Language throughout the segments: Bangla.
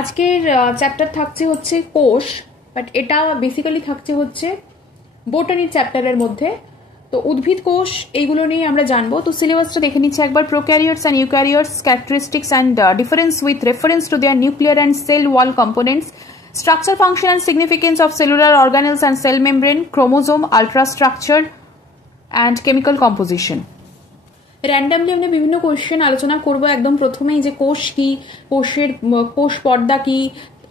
আজকের চ্যাপ্টার থাকছে হচ্ছে কোষ, বাট এটা বেসিক্যালি থাকছে হচ্ছে বোটানির চ্যাপ্টারের মধ্যে। তো উদ্ভিদ কোষ এইগুলো নিয়ে আমরা জানবো। তো সিলেবাসটা দেখে নিচ্ছি একবার। Prokaryotes and eukaryotes, characteristics and difference with reference to their nuclear and cell wall components, structure, function and significance of cellular organelles and cell membrane, chromosome, ultrastructure and chemical composition. Randomly আমরা বিভিন্ন কোশ্চেন আলোচনা করব। একদম প্রথমেই যে কোষ কি, কোষ পর্দা কি,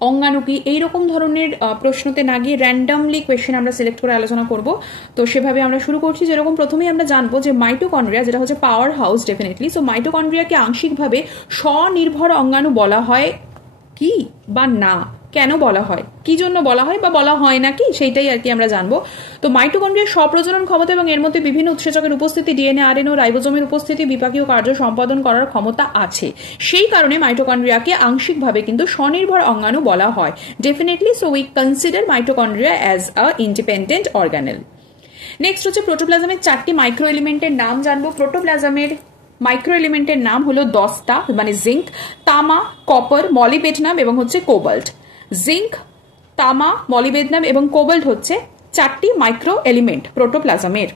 অঙ্গাণু কি, এইরকম ধরনের প্রশ্নতে না গিয়ে র্যান্ডামলি কোয়েশ্চেন আমরা সিলেক্ট করে আলোচনা করব। তো সেভাবে আমরা শুরু করছি। যেরকম প্রথমেই আমরা জানবো যে মাইটোকন্ড্রিয়া, যেটা হচ্ছে পাওয়ার হাউস ডেফিনেটলি। সো মাইটোকন্ড্রিয়াকে আংশিকভাবে স্বনির্ভর অঙ্গাণু বলা হয় কি বা না, কেন বলা হয়, কি জন্য বলা হয় বা বলা হয় না কি, সেইটাই আর কি আমরা জানবো। তো মাইটোকন্ড্রিয়ার স্বপ্রজনন ক্ষমতা এবং এর মধ্যে বিভিন্ন উৎসেচকের উপস্থিতি, ডিএনএ, আরএনএ ও রাইবোজোমের উপস্থিতি বিপাকীয় কার্য সম্পাদন করার ক্ষমতা আছে। সেই কারণে মাইটোকন্ড্রিয়াকে আংশিকভাবে কিন্তু স্বনির্ভর অঙ্গাণু বলা হয় definitely. So we consider mitochondria as a independent organelle. Next হচ্ছে প্রোটোপ্লাজমের 4টি মাইক্রো এলিমেন্টের নাম জানবো। প্রোটোপ্লাজমের মাইক্রো এলিমেন্টের নাম হলো 10টা, মানে জিঙ্ক, তামা, কপার, মলিবেডনাম এবং হচ্ছে কোবাল্ট। জিঙ্ক, তামা, মলিবেডনাম এবং কোবাল্ট হচ্ছে 4টি মাইক্রো এলিমেন্ট প্রোটোপ্লাজমের।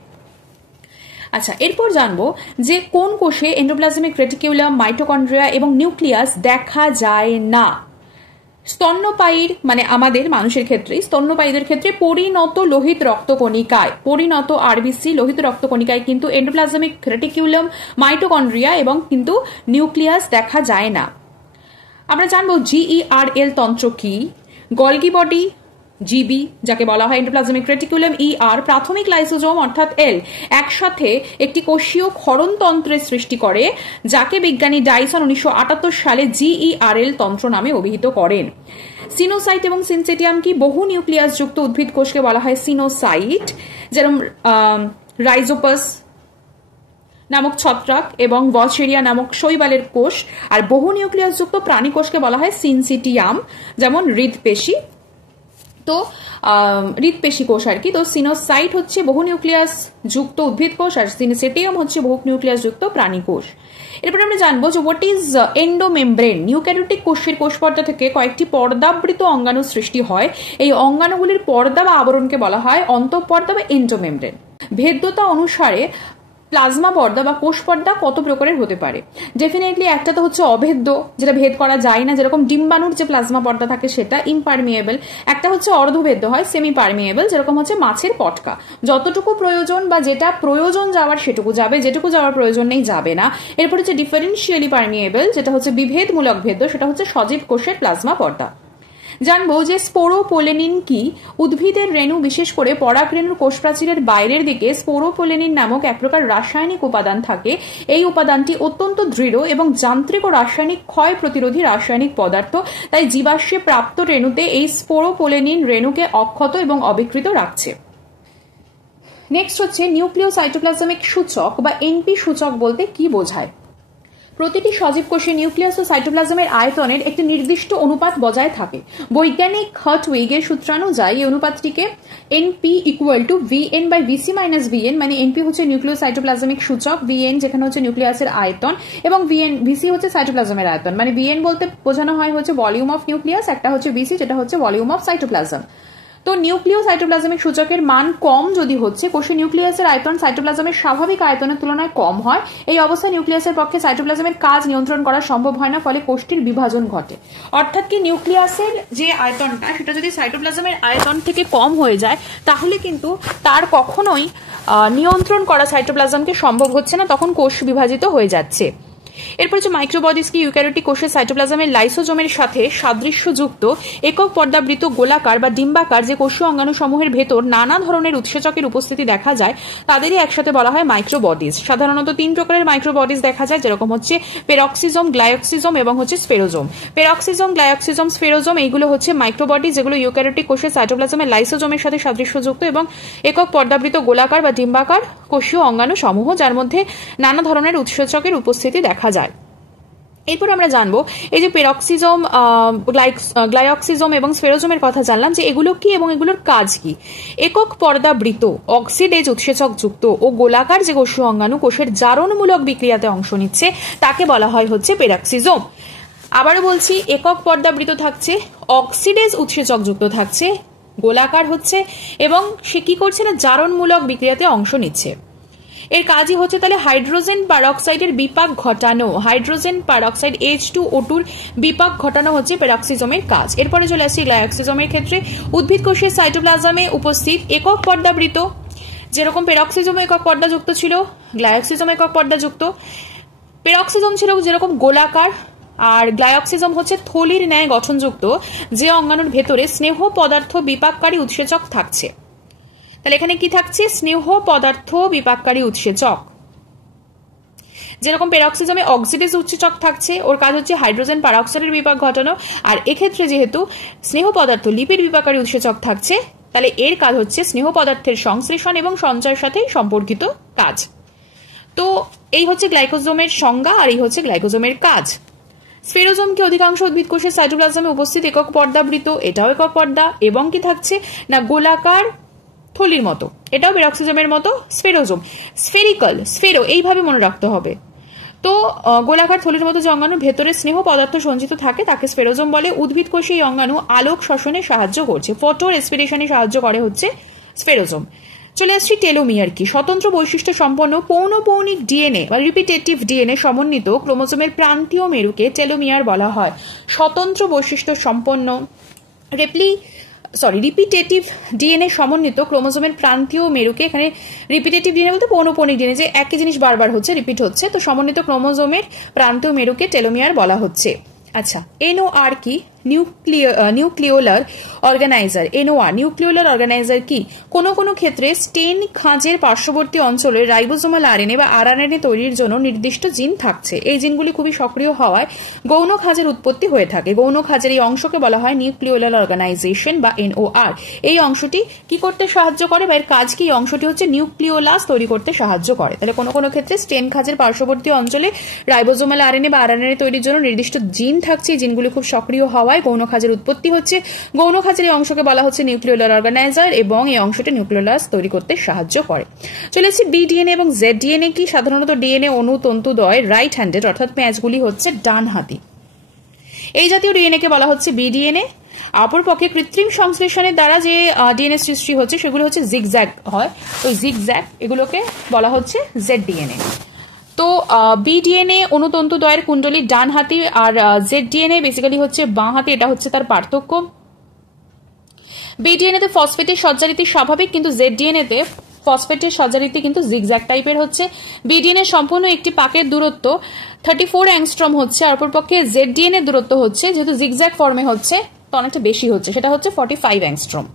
আচ্ছা, এরপর জানবো যে কোন কোষে এন্ডোপ্লাজমিক রেটিকিউলাম, মাইটোকন্ড্রিয়া এবং নিউক্লিয়াস দেখা যায় না। স্তন্যপায়ীর, মানে আমাদের মানুষের ক্ষেত্রে, স্তন্যপায়ীদের ক্ষেত্রে পরিণত লোহিত রক্তকণিকায়, পরিণত আরবিসি লোহিত রক্তকণিকায় কিন্তু এন্ডোপ্লাজমিক রেটিকিউলাম, মাইটোকন্ড্রিয়া এবং কিন্তু নিউক্লিয়াস দেখা যায় না। আমরা জানবো GERL তন্ত্র কি, গলগি বডি, জিবি যাকে বলা হয় এন্ডোপ্লাজমিক রেটিকুলাম, প্রাথমিক লাইসোজোম অর্থাৎ এল একসাথে একটি কোষীয় ক্ষরণতন্ত্রের সৃষ্টি করে, যাকে বিজ্ঞানী ডাইসন 1978 সালে GERL তন্ত্র নামে অভিহিত করেন। সিনোসাইট এবং সিনসিটিয়াম কি, বহু নিউক্লিয়াস যুক্ত উদ্ভিদ কোষকে বলা হয় সিনোসাইট, যেরকম রাইজোপাস নামক ছত্রাক এবং বলশেরিয়া নামক শৈবালের কোষ। আর বহু নিউক্লিয়াস যুক্ত প্রাণী কোষকে বলা হয় সিনসিটিয়াম, যেমন হৃদপেশি। তো হৃদপেশি কোষ আর কি। তো সিনোসাইট হচ্ছে বহু নিউক্লিয়াস যুক্ত উদ্ভিদ কোষ আর সিনসিটিয়াম হচ্ছে বহু নিউক্লিয়াস যুক্ত প্রাণী কোষ। এরপর আমরা জানবো যে হোয়াট ইজ এন্ডোমেমব্রেন। ইউক্যারিওটিক কোষের কোষপর্দা থেকে কয়েকটি পর্দাবৃত অঙ্গাণু সৃষ্টি হয়। এই অঙ্গাণুগুলির পর্দা বা আবরণকে বলা হয় অন্তঃপর্দা বা এন্ডোমেমব্রেন। ভেদ্যতা অনুসারে প্লাজমা পর্দা বা কোষ পর্দা কত প্রকারের হতে পারে? ডেফিনেটলি একটা তো হচ্ছে অভেদ্য, যেটা ভেদ করা যায় না, যেরকম ডিম্বাণুর যে প্লাজমা পর্দা থাকে সেটা ইমপারমিয়েবল। একটা হচ্ছে অর্ধভেদ্য হয়, সেমি পারমিয়েবল, যেরকম হচ্ছে মাছের পটকা। যতটুকু প্রয়োজন বা যেটা প্রয়োজন যাওয়ার সেটুকু যাবে, যেটুকু যাওয়ার প্রয়োজন নেই যাবে না। এরপর হচ্ছে ডিফারেন্সিয়ালি পারমিয়েবল, যেটা হচ্ছে বিভেদমূলক ভেদ্য, সেটা হচ্ছে সজীব কোষের প্লাজমা পর্দা। জানবো যে স্পোরোপোলেনিন কি। উদ্ভিদের রেণু, বিশেষ করে পরাগ রেণুর কোষপ্রাচীরের বাইরের দিকে স্পোরোপোলেনিন নামক এক প্রকার রাসায়নিক উপাদান থাকে। এই উপাদানটি অত্যন্ত দৃঢ় এবং যান্ত্রিক ও রাসায়নিক ক্ষয় প্রতিরোধী রাসায়নিক পদার্থ। তাই জীবাশ্মে প্রাপ্ত রেণুতে এই স্পোরোপোলেনিন রেণুকে অক্ষত এবং অবিকৃত রাখছে। নেক্সট হচ্ছে নিউক্লিওসাইটোপ্লাজমিক সূচক বা এনপি সূচক বলতে কি বোঝায়? প্রতিটি সজীব কোষে নিউক্লিয়াস ও সাইটোপ্লাজমের আয়তনের একটি নির্দিষ্ট অনুপাত বজায় থাকে। বৈজ্ঞানিক হার্টউইগের সূত্রানুযায়ী এই অনুপাতটিকে NP equal to VN by VC minus VN, মানে এনপি হচ্ছে নিউক্লিওসাইটোপ্লাজমিক সূচক, ভিএন যেখানে হচ্ছে নিউক্লিয়াসের আয়তন এবং ভিসি হচ্ছে সাইটোপ্লাজমের আয়তন। মানে ভিএন বলতে বোঝানো হয় হচ্ছে ভলিউম অফ নিউক্লিয়াস, একটা হচ্ছে ভিসি যেটা হচ্ছে ভলিউম অফ সাইটোপ্লাজম। তো নিউক্লিওসাইটোপ্লাজমিক সূচকের মান কম যদি হচ্ছে কোষে নিউক্লিয়াসের আয়তন সাইটোপ্লাজমের স্বাভাবিক আয়তনের তুলনায় কম হয়, এই অবস্থায় নিউক্লিয়াসের পক্ষে সাইটোপ্লাজমের কাজ নিয়ন্ত্রণ করা সম্ভব হয় না, ফলে কোষটির বিভাজন ঘটে। অর্থাৎ কি নিউক্লিয়াসের যে আয়তনটা সেটা যদি সাইটোপ্লাজমের আয়তন থেকে কম হয়ে যায় তাহলে কিন্তু তার কখনোই নিয়ন্ত্রণ করা সাইটোপ্লাজমকে সম্ভব হচ্ছে না, তখন কোষ বিভাজিত হয়ে যাচ্ছে। এরপর হচ্ছে মাইক্রোবডিস কি। ইউক্যারিওটিক কোষের সাইটোপ্লাজমের লাইসোজোমের সাথে সাদৃশ্যযুক্ত একক পর্দাবৃত গোলাকার বা ডিম্বাকার যে কোষীয় অঙ্গাণু সমূহের ভেতর নানা ধরনের উৎসেচকের উপস্থিতি দেখা যায়, তাদেরই একসাথে বলা হয় মাইক্রোবডিস। সাধারণত 3 প্রকারের মাইক্রোবডিস দেখা যায়, যেরকম হচ্ছে পেরক্সিজোম, গ্লাইওক্সিজোম এবং হচ্ছে স্ফেরোজোম। পেরক্সিজোম, গ্লাইওক্সিজোম, স্ফেরোজোম এইগুলো হচ্ছে মাইক্রোবডিস, যেগুলো ইউক্যারিওটিক কোষের সাইটোপ্লাজমের লাইসোজোমের সাথে সাদৃশ্যযুক্ত এবং একক পর্দাবৃত গোলাকার বা ডিম্বাকার কোষীয় অঙ্গাণু সমূহ, যার মধ্যে নানা ধরনের উৎসেচকের উপস্থিতি দেখা যায়। এরপর আমরা জানবো এই যে পেরক্সিজোম, গ্লাইওক্সিজোম এবং স্ফেরোজোমের কথা জানলাম যে এগুলো কি এবং এগুলোর কাজ কি। একক পর্দাবৃত অক্সিডেজ উৎসেচক যুক্ত ও গোলাকার যে কোষীয় অঙ্গাণু কোষের জারণমূলক বিক্রিয়াতে অংশ নিচ্ছে তাকে বলা হয় হচ্ছে পেরক্সিজোম। আবারও বলছি, একক পর্দাবৃত থাকছে, অক্সিডেজ উৎসেচক যুক্ত থাকছে, গোলাকার হচ্ছে এবং সে কি করছে না জারণমূলক বিক্রিয়াতে অংশ নিচ্ছে। এর কাজই হচ্ছে তাহলে হাইড্রোজেন পারঅক্সাইডের বিপাক ঘটানো, হাইড্রোজেন পারঅক্সাইড H2O2 বিপাক ঘটানো হচ্ছে পেরক্সিজমের কাজ। এরপরে চলে আসছি গ্লাইকোজমের ক্ষেত্রে। উদ্ভিদ কোষের সাইটোপ্লাজমে উপস্থিত একক পর্দাবৃত, যেরকম পেরক্সিজম একক পর্দাযুক্ত ছিল, গ্লাইকোজম একক পর্দাযুক্ত। পেরক্সিজম ছিল যেরকম গোলাকার, আর গ্লাইকোজম হচ্ছে থলির ন্যায় গঠনযুক্ত, যে অঙ্গাণুর ভেতরে স্নেহ পদার্থ বিপাককারী উৎসেচক থাকছে। তাহলে এখানে কি থাকছে? স্নেহ পদার্থ বিপাককারী উৎসেচক। যেরকম পেরক্সিজমে অক্সিডেজ উৎসেচক থাকছে, ওর কাজ হচ্ছে হাইড্রোজেন পারঅক্সাইডের বিপাক ঘটানো, আর এক্ষেত্রে যেহেতু স্নেহ পদার্থ লিপিড বিপাককারী উৎসেচক থাকছে, তাহলে এর কাজ হচ্ছে স্নেহ পদার্থের সংশ্লেষণ এবং সঞ্চয়ের সাথে সম্পর্কিত কাজ। তো এই হচ্ছে গ্লাইকোজোমের সংজ্ঞা, আর এই হচ্ছে গ্লাইকোজোমের কাজ। স্ফেরোজোমকে অধিকাংশ উদ্ভিদ কোষের সাইটোপ্লাজমে উপস্থিত একক পর্দাবৃত, এটাও একক পর্দা, এবং কি থাকছে না গোলাকার থলির মতো, এটাও পেরক্সিজমের মতো স্ফেরোজোম, স্ফেরিক্যাল, স্ফেরো এইভাবে মনে রাখতে হবে। তো গোলাকার থলির মতো যে অঙ্গাণু ভেতরে স্নেহ পদার্থ সঞ্চিত থাকে তাকে স্ফেরোজোম বলে। উদ্ভিদ কোষে এই অঙ্গাণু আলোক শোষণে সাহায্য করছে, ফটো রেসপিরেশনে সাহায্য করে হচ্ছে স্ফেরোজোম। চলে আসছি টেলোমিয়ার কি। স্বতন্ত্র বৈশিষ্ট্য সম্পন্ন পৌনঃপৌনিক ডিএনএ বা রিপিটেটিভ ডিএনএ সমন্বিত ক্রোমোজোমের প্রান্তীয় মেরুকে টেলোমিয়ার বলা হয়। স্বতন্ত্র বৈশিষ্ট্য সম্পন্ন রিপিটেটিভ ডিএনএ সমন্বিত ক্রোমোজোমের প্রান্তীয় মেরুকে, এখানে রিপিটেটিভ ডিএনএ বলতে পৌনঃপৌনিক ডিএনএ, যে একই জিনিস বারবার হচ্ছে, রিপিট হচ্ছে, তো সমন্বিত ক্রোমোজোমের প্রান্তীয় মেরুকে টেলোমিয়ার বলা হচ্ছে। আচ্ছা, এনওআর কি? Nucleolar organiser. NOR nucleolar organiser কি? কোনো কোনো ক্ষেত্রে স্টেন খাঁজের পার্শ্ববর্তী অঞ্চলে রাইবোজোমাল আরএনএ বা আরএনএ তৈরির জন্য নির্দিষ্ট জিন থাকছে। এই জিনগুলি খুবই সক্রিয় হওয়ায় গৌণ খাঁজের উৎপত্তি হয়ে থাকে। গৌণ খাঁজের এই অংশকে বলা হয় নিউক্লিওলার অর্গানাইজেশন বা এনওআর। এই অংশটি কি করতে সাহায্য করে বা এর কাজ কি? এই অংশটি হচ্ছে নিউক্লিওলাস তৈরি করতে সাহায্য করে। তাহলে কোনো কোনো ক্ষেত্রে স্টেন খাঁজের পার্শ্ববর্তী অঞ্চলে রাইবোজোমাল আরএনএ বা আরএনএ তৈরির জন্য নির্দিষ্ট জিন থাকছে। এই জিনগুলি খুব সক্রিয় হওয়ায় গৌণ খাঁজের উৎপত্তি হচ্ছে। গৌণ খাঁজের এই অংশকে বলা হচ্ছে নিউক্লিওলার অর্গানাইজার এবং এই অংশটি নিউক্লিওলাস তৈরি করতে সাহায্য করে। চলে আসছে ডিডিএনএ এবং জেডডিএনএ কি? সাধারণত ডিএনএ অনুতন্তুদ্বয় রাইট হ্যান্ডেড, অর্থাৎ প্যাঁচগুলি হচ্ছে ডান হাতি। এই জাতীয় ডিএনএ কে বলা হচ্ছে বিডিএনএ। অপরপক্ষে কৃত্রিম সংশ্লেষণের দ্বারা যে ডিএনএ সৃষ্টি হচ্ছে সেগুলো হচ্ছে জিগজ্যাগ হয়, ওই জিগজ্যাগ এগুলোকে বলা হচ্ছে জেডডিএনএ। তো বিডিএনএ অনুতন্তুদ্বয়ের কুণ্ডলী ডান হাতি, আর জেডডিএনএ বেসিক্যালি হচ্ছে বাঁ হাতি, এটা হচ্ছে তার পার্থক্য। বিডিএনএ তে ফসফেটের সজ্জারীতি স্বাভাবিক, কিন্তু জেডডিএনএ তে ফসফেটের সজ্জারীতি কিন্তু জিগজ্যাগ টাইপের হচ্ছে। বিডিএনএ সম্পূর্ণ একটি পাকের দূরত্ব 34 অ্যাংস্ট্রম হচ্ছে, আর অপরপক্ষে জেডডিএনএ দূরত্ব হচ্ছে, যেহেতু জিগজ্যাগ ফর্মে হচ্ছে তো অনেকটা বেশি হচ্ছে, সেটা হচ্ছে 45 অ্যাংস্ট্রম।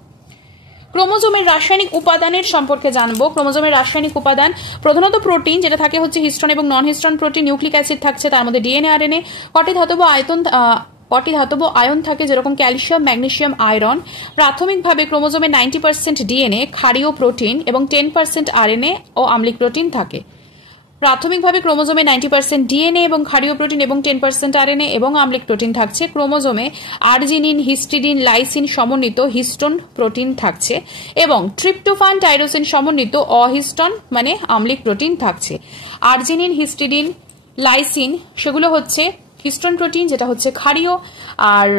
ক্রোমোজোমের রাসায়নিক উপাদানের সম্পর্কে জানবো। ক্রোমোজোমের রাসায়নিক উপাদান প্রধানত প্রোটিন, যেটা থাকে হচ্ছে হিস্টোন এবং নন হিস্টোন প্রোটিন, নিউক্লিক অ্যাসিড থাকছে, তার মধ্যে ডিএনএ আরএনএ, কটি ধাতব আয়ন থাকে যেরকম ক্যালসিয়াম, ম্যাগনেসিয়াম, আয়রন। প্রাথমিকভাবে ক্রোমোজোমে 90% ডিএনএ, ক্ষারীয় প্রোটিন এবং 10% আরএনএ ও আম্লিক প্রোটিন থাকে। প্রাথমিকভাবে ক্রোমোজোমে 90% ডিএনএ এবং ক্ষারীয় প্রোটিন এবং 10% আরএনএ এবং আম্লিক প্রোটিন থাকছে। ক্রোমোজোমে আর্জিনিন, হিস্টিডিন, লাইসিন সমন্বিত হিস্টোন প্রোটিন থাকছে এবং ট্রিপ্টোফান, টাইরোসিন সমন্বিত অহিস্টোন মানে আম্লিক প্রোটিন থাকছে। আর্জিনিন, হিস্টিডিন, লাইসিন সেগুলো হচ্ছে হিস্টোন প্রোটিন, যেটা হচ্ছে ক্ষারীয়, আর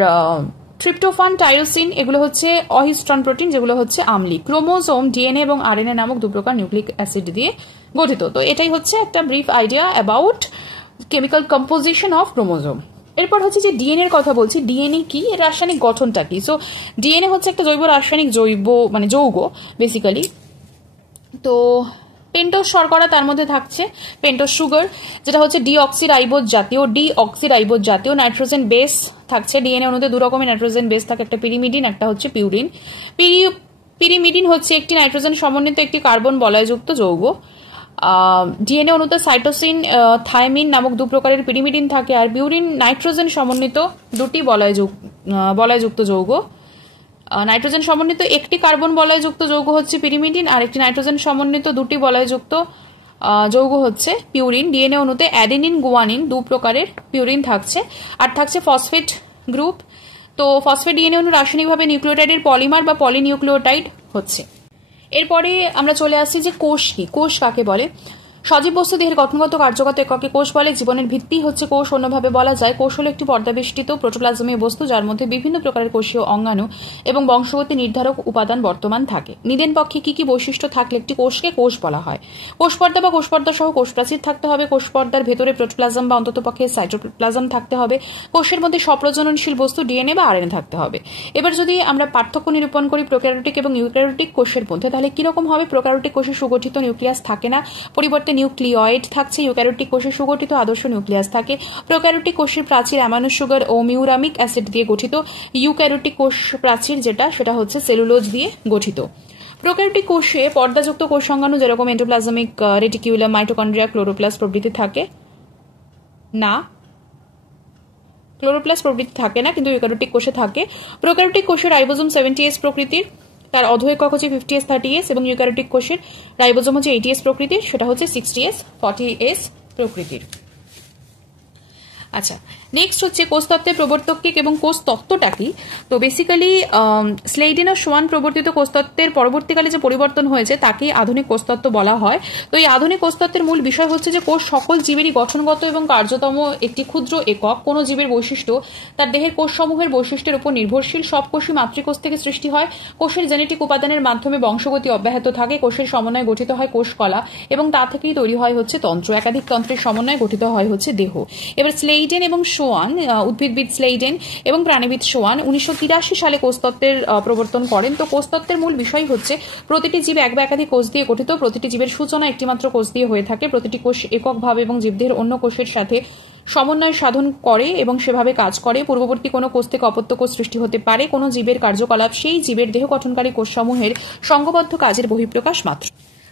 ট্রিপ্টোফান, টাইরোসিন এগুলো হচ্ছে অহিস্টোন প্রোটিন, যেগুলো হচ্ছে আম্লিক। ক্রোমোজোম ডিএনএ এবং আরএনএ নামক দু প্রকার নিউক্লিক অ্যাসিড দিয়ে গঠিত। তো এটাই হচ্ছে একটা brief idea about chemical composition of chromosome. এরপর হচ্ছে যে ডিএনএ এর কথা বলছি। ডিএনএ কি? এর রাসায়নিক গঠনটা কি? সো ডিএনএ হচ্ছে একটা জৈব রাসায়নিক যৌগ বেসিক্যালি। তো পেন্টোজ শর্করা তার মধ্যে থাকছে, পেন্টোজ সুগার যেটা হচ্ছে ডিঅক্সিরাইবোজ জাতীয়। নাইট্রোজেন বেস থাকছে। ডিএনএ অণুতে দু রকমের নাইট্রোজেন বেস থাকে, একটা পিরিমিডিন, একটা হচ্ছে পিউরিন। পিরিমিডিন হচ্ছে একটি নাইট্রোজেন সমন্বিত একটি কার্বন বলয়যুক্ত যৌগ। ডিএনএ অণুতে সাইটোসিন, থাইমিন নামক দু প্রকারের পিরিমিডিন থাকে, আর পিউরিন নাইট্রোজেন সমন্বিত দুটি বলয়যুক্ত যৌগ। নাইট্রোজেন সমন্বিত একটি কার্বন বলয়যুক্ত যৌগ হচ্ছে পিরিমিডিন, আর একটি নাইট্রোজেন সমন্বিত দুটি বলয়যুক্ত যৌগ হচ্ছে পিউরিন। ডিএনএ অণুতে অ্যাডেনিন, গুয়ানিন দু প্রকারের পিউরিন থাকছে, আর থাকছে ফসফেট গ্রুপ। তো ফসফেট ডিএনএ অণু রাসায়নিকভাবে নিউক্লিওটাইডের পলিমার বা পলিনিউক্লিওটাইড হচ্ছে। এরপরে আমরা চলে আসছি যে কোষ কি, কোষ কাকে বলে। সজীব বস্তু দেহের গঠনগত কার্যগত এককে কোষ বলে। জীবনের ভিত্তি হচ্ছে কোষ। অন্যভাবে বলা যায় কোষ হলো একটি পর্দাবেষ্টিত প্রোটোপ্লাজমীয় বস্তু যার মধ্যে বিভিন্ন প্রকারের কোষীয় অঙ্গাণু এবং বংশগতি নির্ধারক উপাদান বর্তমান থাকে। নিদেন পক্ষে কি কি বৈশিষ্ট্য থাকলে একটি কোষকে কোষ বলা হয়? কোষ পর্দা বা কোষ পর্দা সহ কোষ প্রাচীর থাকতে হবে। কোষ পর্দার ভেতরে প্রোটোপ্লাজম বা অন্ততপক্ষে সাইটোপ্লাজম থাকতে হবে। কোষের মধ্যে স্বপ্রজননশীল বস্তু ডিএনএ বা আরএনএ থাকতে হবে। এবার যদি আমরা পার্থক্য নিরূপণ করি প্রোক্যারিওটিক এবং ইউক্যারিওটিক কোষের মধ্যে, তাহলে কিরকম হবে? প্রোক্যারিওটিক কোষে সুগঠিত নিউক্লিয়াস থাকে না, পরিবর্তে নিউক্লিয়েড থাকছে। ইউক্যারিওটিক কোষে সুগঠিত আদর্শ নিউক্লিয়াস থাকে। প্রোক্যারিওটিক কোষের প্রাচীর অ্যামাইনো সুগার ও মিউরামিক অ্যাসিড দিয়ে গঠিত। ইউক্যারিওটিক কোষ প্রাচীর সেটা হচ্ছে সেলুলোজ দিয়ে গঠিত। প্রোক্যারিওটিক কোষে পর্দাযুক্ত কোষ সংজ্ঞাণু যেরকম এন্ডোপ্লাজমিক রেটিকিউলাম, মাইটোকন্ড্রিয়া, ক্লোরোপ্লাস্ট প্রভৃতি থাকে না। ক্লোরোপ্লাস্ট প্রভৃতি থাকে না, কিন্তু ইউক্যারিওটিক কোষে থাকে। প্রোক্যারিওটিক কোষের রাইবোজোম 70S প্রকৃতির, তার অধ একক হচ্ছে 50S 30S, এবং ইউক্যারিওটিক কোষের রাইবোজোম হচ্ছে 80S প্রকৃতির, সেটা হচ্ছে 60S 40S প্রকৃতির। আচ্ছা, নেক্সট হচ্ছে কোষতত্ত্বের প্রবর্তক এবং কোষতত্ত্বটা কি? তো বেসিক্যালি স্লেইডেন ও সোয়ান প্রবর্তিত কোষতত্ত্বের পরবর্তীকালে যে পরিবর্তন হয়েছে তাকেই আধুনিক কোষতত্ত্ব বলা হয়। তো এই আধুনিক কোষতত্ত্বের মূল বিষয় হচ্ছে যে কোষ সকল জীবেরই গঠনগত এবং কার্যতম একটি ক্ষুদ্র একক। কোনো জীবের বৈশিষ্ট্য তার দেহের কোষসমূহের বৈশিষ্ট্যের উপর নির্ভরশীল। সব কোষই মাতৃকোষ থেকে সৃষ্টি হয়। কোষের জেনেটিক উপাদানের মাধ্যমে বংশগতি অব্যাহত থাকে। কোষের সমন্বয়ে গঠিত হয় কোষকলা এবং তা থেকেই তৈরি হয় হচ্ছে তন্ত্র। একাধিক তন্ত্রের সমন্বয়ে গঠিত হয় হচ্ছে দেহ। এবার স্লেইডেন এবং সোয়ান, উদ্ভিদবিদ স্লেইডেন এবং প্রাণীবিদ সোয়ান 1983 সালে কোষতত্ত্বের প্রবর্তন করেন। তো কোষতত্ত্বের মূল বিষয় হচ্ছে প্রতিটি জীব এক বা একাধিক কোষ দিয়ে গঠিত। প্রতিটি জীবের সূচনা একটিমাত্র কোষ দিয়ে হয়ে থাকে। প্রতিটি কোষ এককভাবে এবং জীবদেহের অন্য কোষের সাথে সমন্বয় সাধন করে এবং সেভাবে কাজ করে। পূর্ববর্তী কোনো কোষ থেকে অপত্য কোষ সৃষ্টি হতে পারে। কোনো জীবের কার্যকলাপ সেই জীবের দেহ গঠনকারী কোষসমূহের সংঘবদ্ধ কাজের বহিঃপ্রকাশ মাত্র।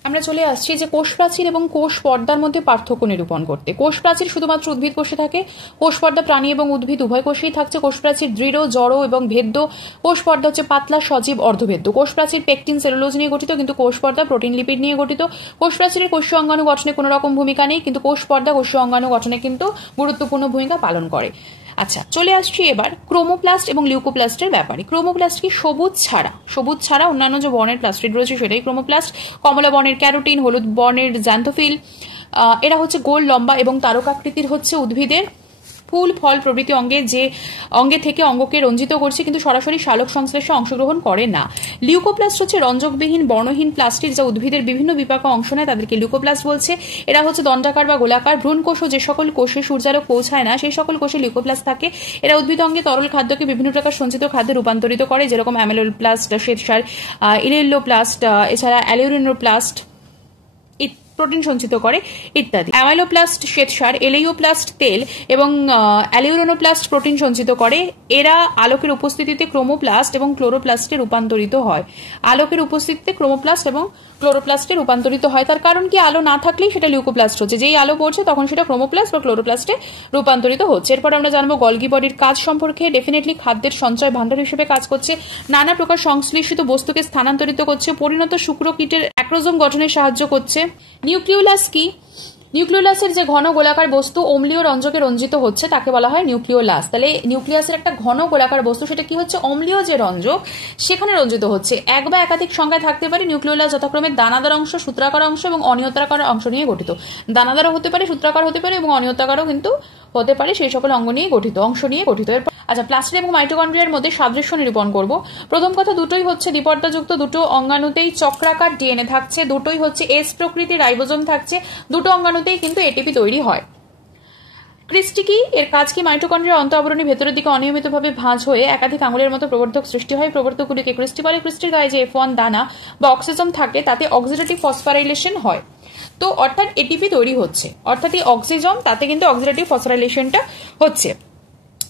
আমরা চলে আসছি যে কোষ প্রাচীর এবং কোষ পর্দার মধ্যে পার্থক্য নিরূপণ করতে। কোষ প্রাচীর শুধুমাত্র উদ্ভিদ কোষে থাকে। কোষ পর্দা প্রাণী এবং উদ্ভিদ উভয় কোষেই থাকছে। কোষ প্রাচীর দৃঢ়, জড় এবং ভেদ্য। কোষ পর্দা হচ্ছে পাতলা, সজীব, অর্ধভেদ্য। কোষ প্রাচীর পেকটিন, সেলুলোজ নিয়ে গঠিত, কিন্তু কোষ পর্দা প্রোটিন, লিপিড নিয়ে গঠিত। কোষ প্রাচীরের কোষীয় অঙ্গাণু গঠনে কোনো রকম ভূমিকা নেই, কিন্তু কোষ পর্দা কোষীয় অঙ্গাণু গঠনে কিন্তু গুরুত্বপূর্ণ ভূমিকা পালন করে। আচ্ছা, চলে আসছি এবার ক্রোমোপ্লাস্ট এবং লিউকোপ্লাস্টের ব্যাপারে। ক্রোমোপ্লাস্ট কি? সবুজ ছাড়া অন্যান্য যে বর্ণের প্লাস্টিড রয়েছে সেটাই ক্রোমোপ্লাস্ট। কমলা বর্ণের ক্যারোটিন, হলুদ বর্ণের জ্যান্থোফিল, এরা হচ্ছে গোল, লম্বা এবং তারকাকৃতির হচ্ছে উদ্ভিদের ফুল, ফল প্রভৃতি অঙ্গে থেকে অঙ্গকে রঞ্জিত করছে, কিন্তু সরাসরি শালক সংশ্লেষে অংশগ্রহণ করে না। লিউকোপ্লাস্ট হচ্ছে রঞ্জকবিহীন বর্ণহীন প্লাস্টিড যা উদ্ভিদের বিভিন্ন বিপাকে অংশ নেয়, তাদেরকে লিউকোপ্লাস্ট বলছে। এরা হচ্ছে দণ্ডাকার বা গোলাকার। ভ্রূণকোষ ও যে সকল কোষে সূর্যালোক পৌঁছায় না সেই সকল কোষে লিউকোপ্লাস্ট থাকে। এরা উদ্ভিদ অঙ্গে তরল খাদ্যকে বিভিন্ন প্রকার সঞ্চিত খাদ্যে রূপান্তরিত করে, যেরকম অ্যামিলোপ্লাস্ট, শ্বেতসার, ইলেলোপ্লাস্ট, এছাড়া অ্যালিউরিনোপ্লাস্ট প্রোটিন সঞ্চিত করে ইত্যাদি। অ্যামাইলোপ্লাস্ট শ্বেতসার, এলেইওপ্লাস্ট তেল এবং অ্যালিউরোনোপ্লাস্ট প্রোটিন সঞ্চিত করে। এরা আলোকের উপস্থিতিতে ক্রোমোপ্লাস্ট এবং ক্লোরোপ্লাস্টে রূপান্তরিত হয়। আলোকের উপস্থিতিতে ক্রোমোপ্লাস্ট এবং ক্লোরোপ্লাস্টে রূপান্তরিত হয়। তার কারণ কি? আলো না থাকলেই সেটা লিউকোপ্লাস্ট হচ্ছে, যেই আলো পড়ছে তখন সেটা ক্রোমোপ্লাস্ট বা ক্লোরোপ্লাস্টে রূপান্তরিত হচ্ছে। এরপর আমরা জানবো গলগি বডির কাজ সম্পর্কে। ডেফিনেটলি খাদ্যের সঞ্চয় ভাণ্ডার হিসেবে কাজ করছে, নানা প্রকার সংশ্লেষিত বস্তুকে স্থানান্তরিত করছে, পরিণত শুক্রকীটের অ্যাক্রোজোম গঠনে সাহায্য করছে। নিউক্লিওলাস কি? নিউক্লিওলাসের যে ঘন গোলাকার বস্তু অম্লীয় রঞ্জকে রঞ্জিত হচ্ছে তাকে বলা হয় নিউক্লিওলাস। তাহলে নিউক্লিয়াসের একটা ঘন গোলাকার বস্তু, সেটা কি হচ্ছে? অম্লীয় যে রঞ্জক সেখানে রঞ্জিত হচ্ছে। এক বা একাধিক সংখ্যায় থাকতে পারে। নিউক্লিওলাস যথাক্রমে দানাদার অংশ, সূত্রাকার অংশ এবং অনিয়তাকার অংশ নিয়ে গঠিত। দানাদারও হতে পারে, সূত্রাকার হতে পারে এবং অনিয়তাকারও কিন্তু হতে পারে, সেই সকল অঙ্গ নিয়ে গঠিত, অংশ নিয়ে গঠিত। আচ্ছা, প্লাস্টিড এবং মাইটোকন্ড্রিয়ার মধ্যে সাদৃশ্য নিরূপণ করব। প্রথম কথা, দুটোই হচ্ছে দ্বিপর্দাযুক্ত। দুটো অঙ্গাণুতেই চক্রাকার ডিএনএ থাকছে। দুটোই হচ্ছে এস প্রকৃতির রাইবোজোম থাকছে। দুটো অঙ্গাণুতেই কিন্তু এটিপি তৈরি হয়। ক্রিস্টি কি? এর কাজ কি? মাইটোকন্ড্রিয়ার অন্ত আবরণী ভেতরের দিকে অনিয়মিতভাবে ভাঁজ হয়ে একাধিক আঙুলের মতো প্রবর্ধক সৃষ্টি হয়। প্রবর্ধকগুলিকে ক্রিস্টি বলে। ক্রিস্টির গায়ে যে F1 দানা বা অক্সিজম থাকে তাতে অক্সিডেটিভ ফসফোরাইলেশন হয়। তো অর্থাৎ এটিপি তৈরি হচ্ছে, অর্থাৎ এই অক্সিজম, তাতে কিন্তু অক্সিডেটিভ ফসফোরাইলেশনটা হচ্ছে।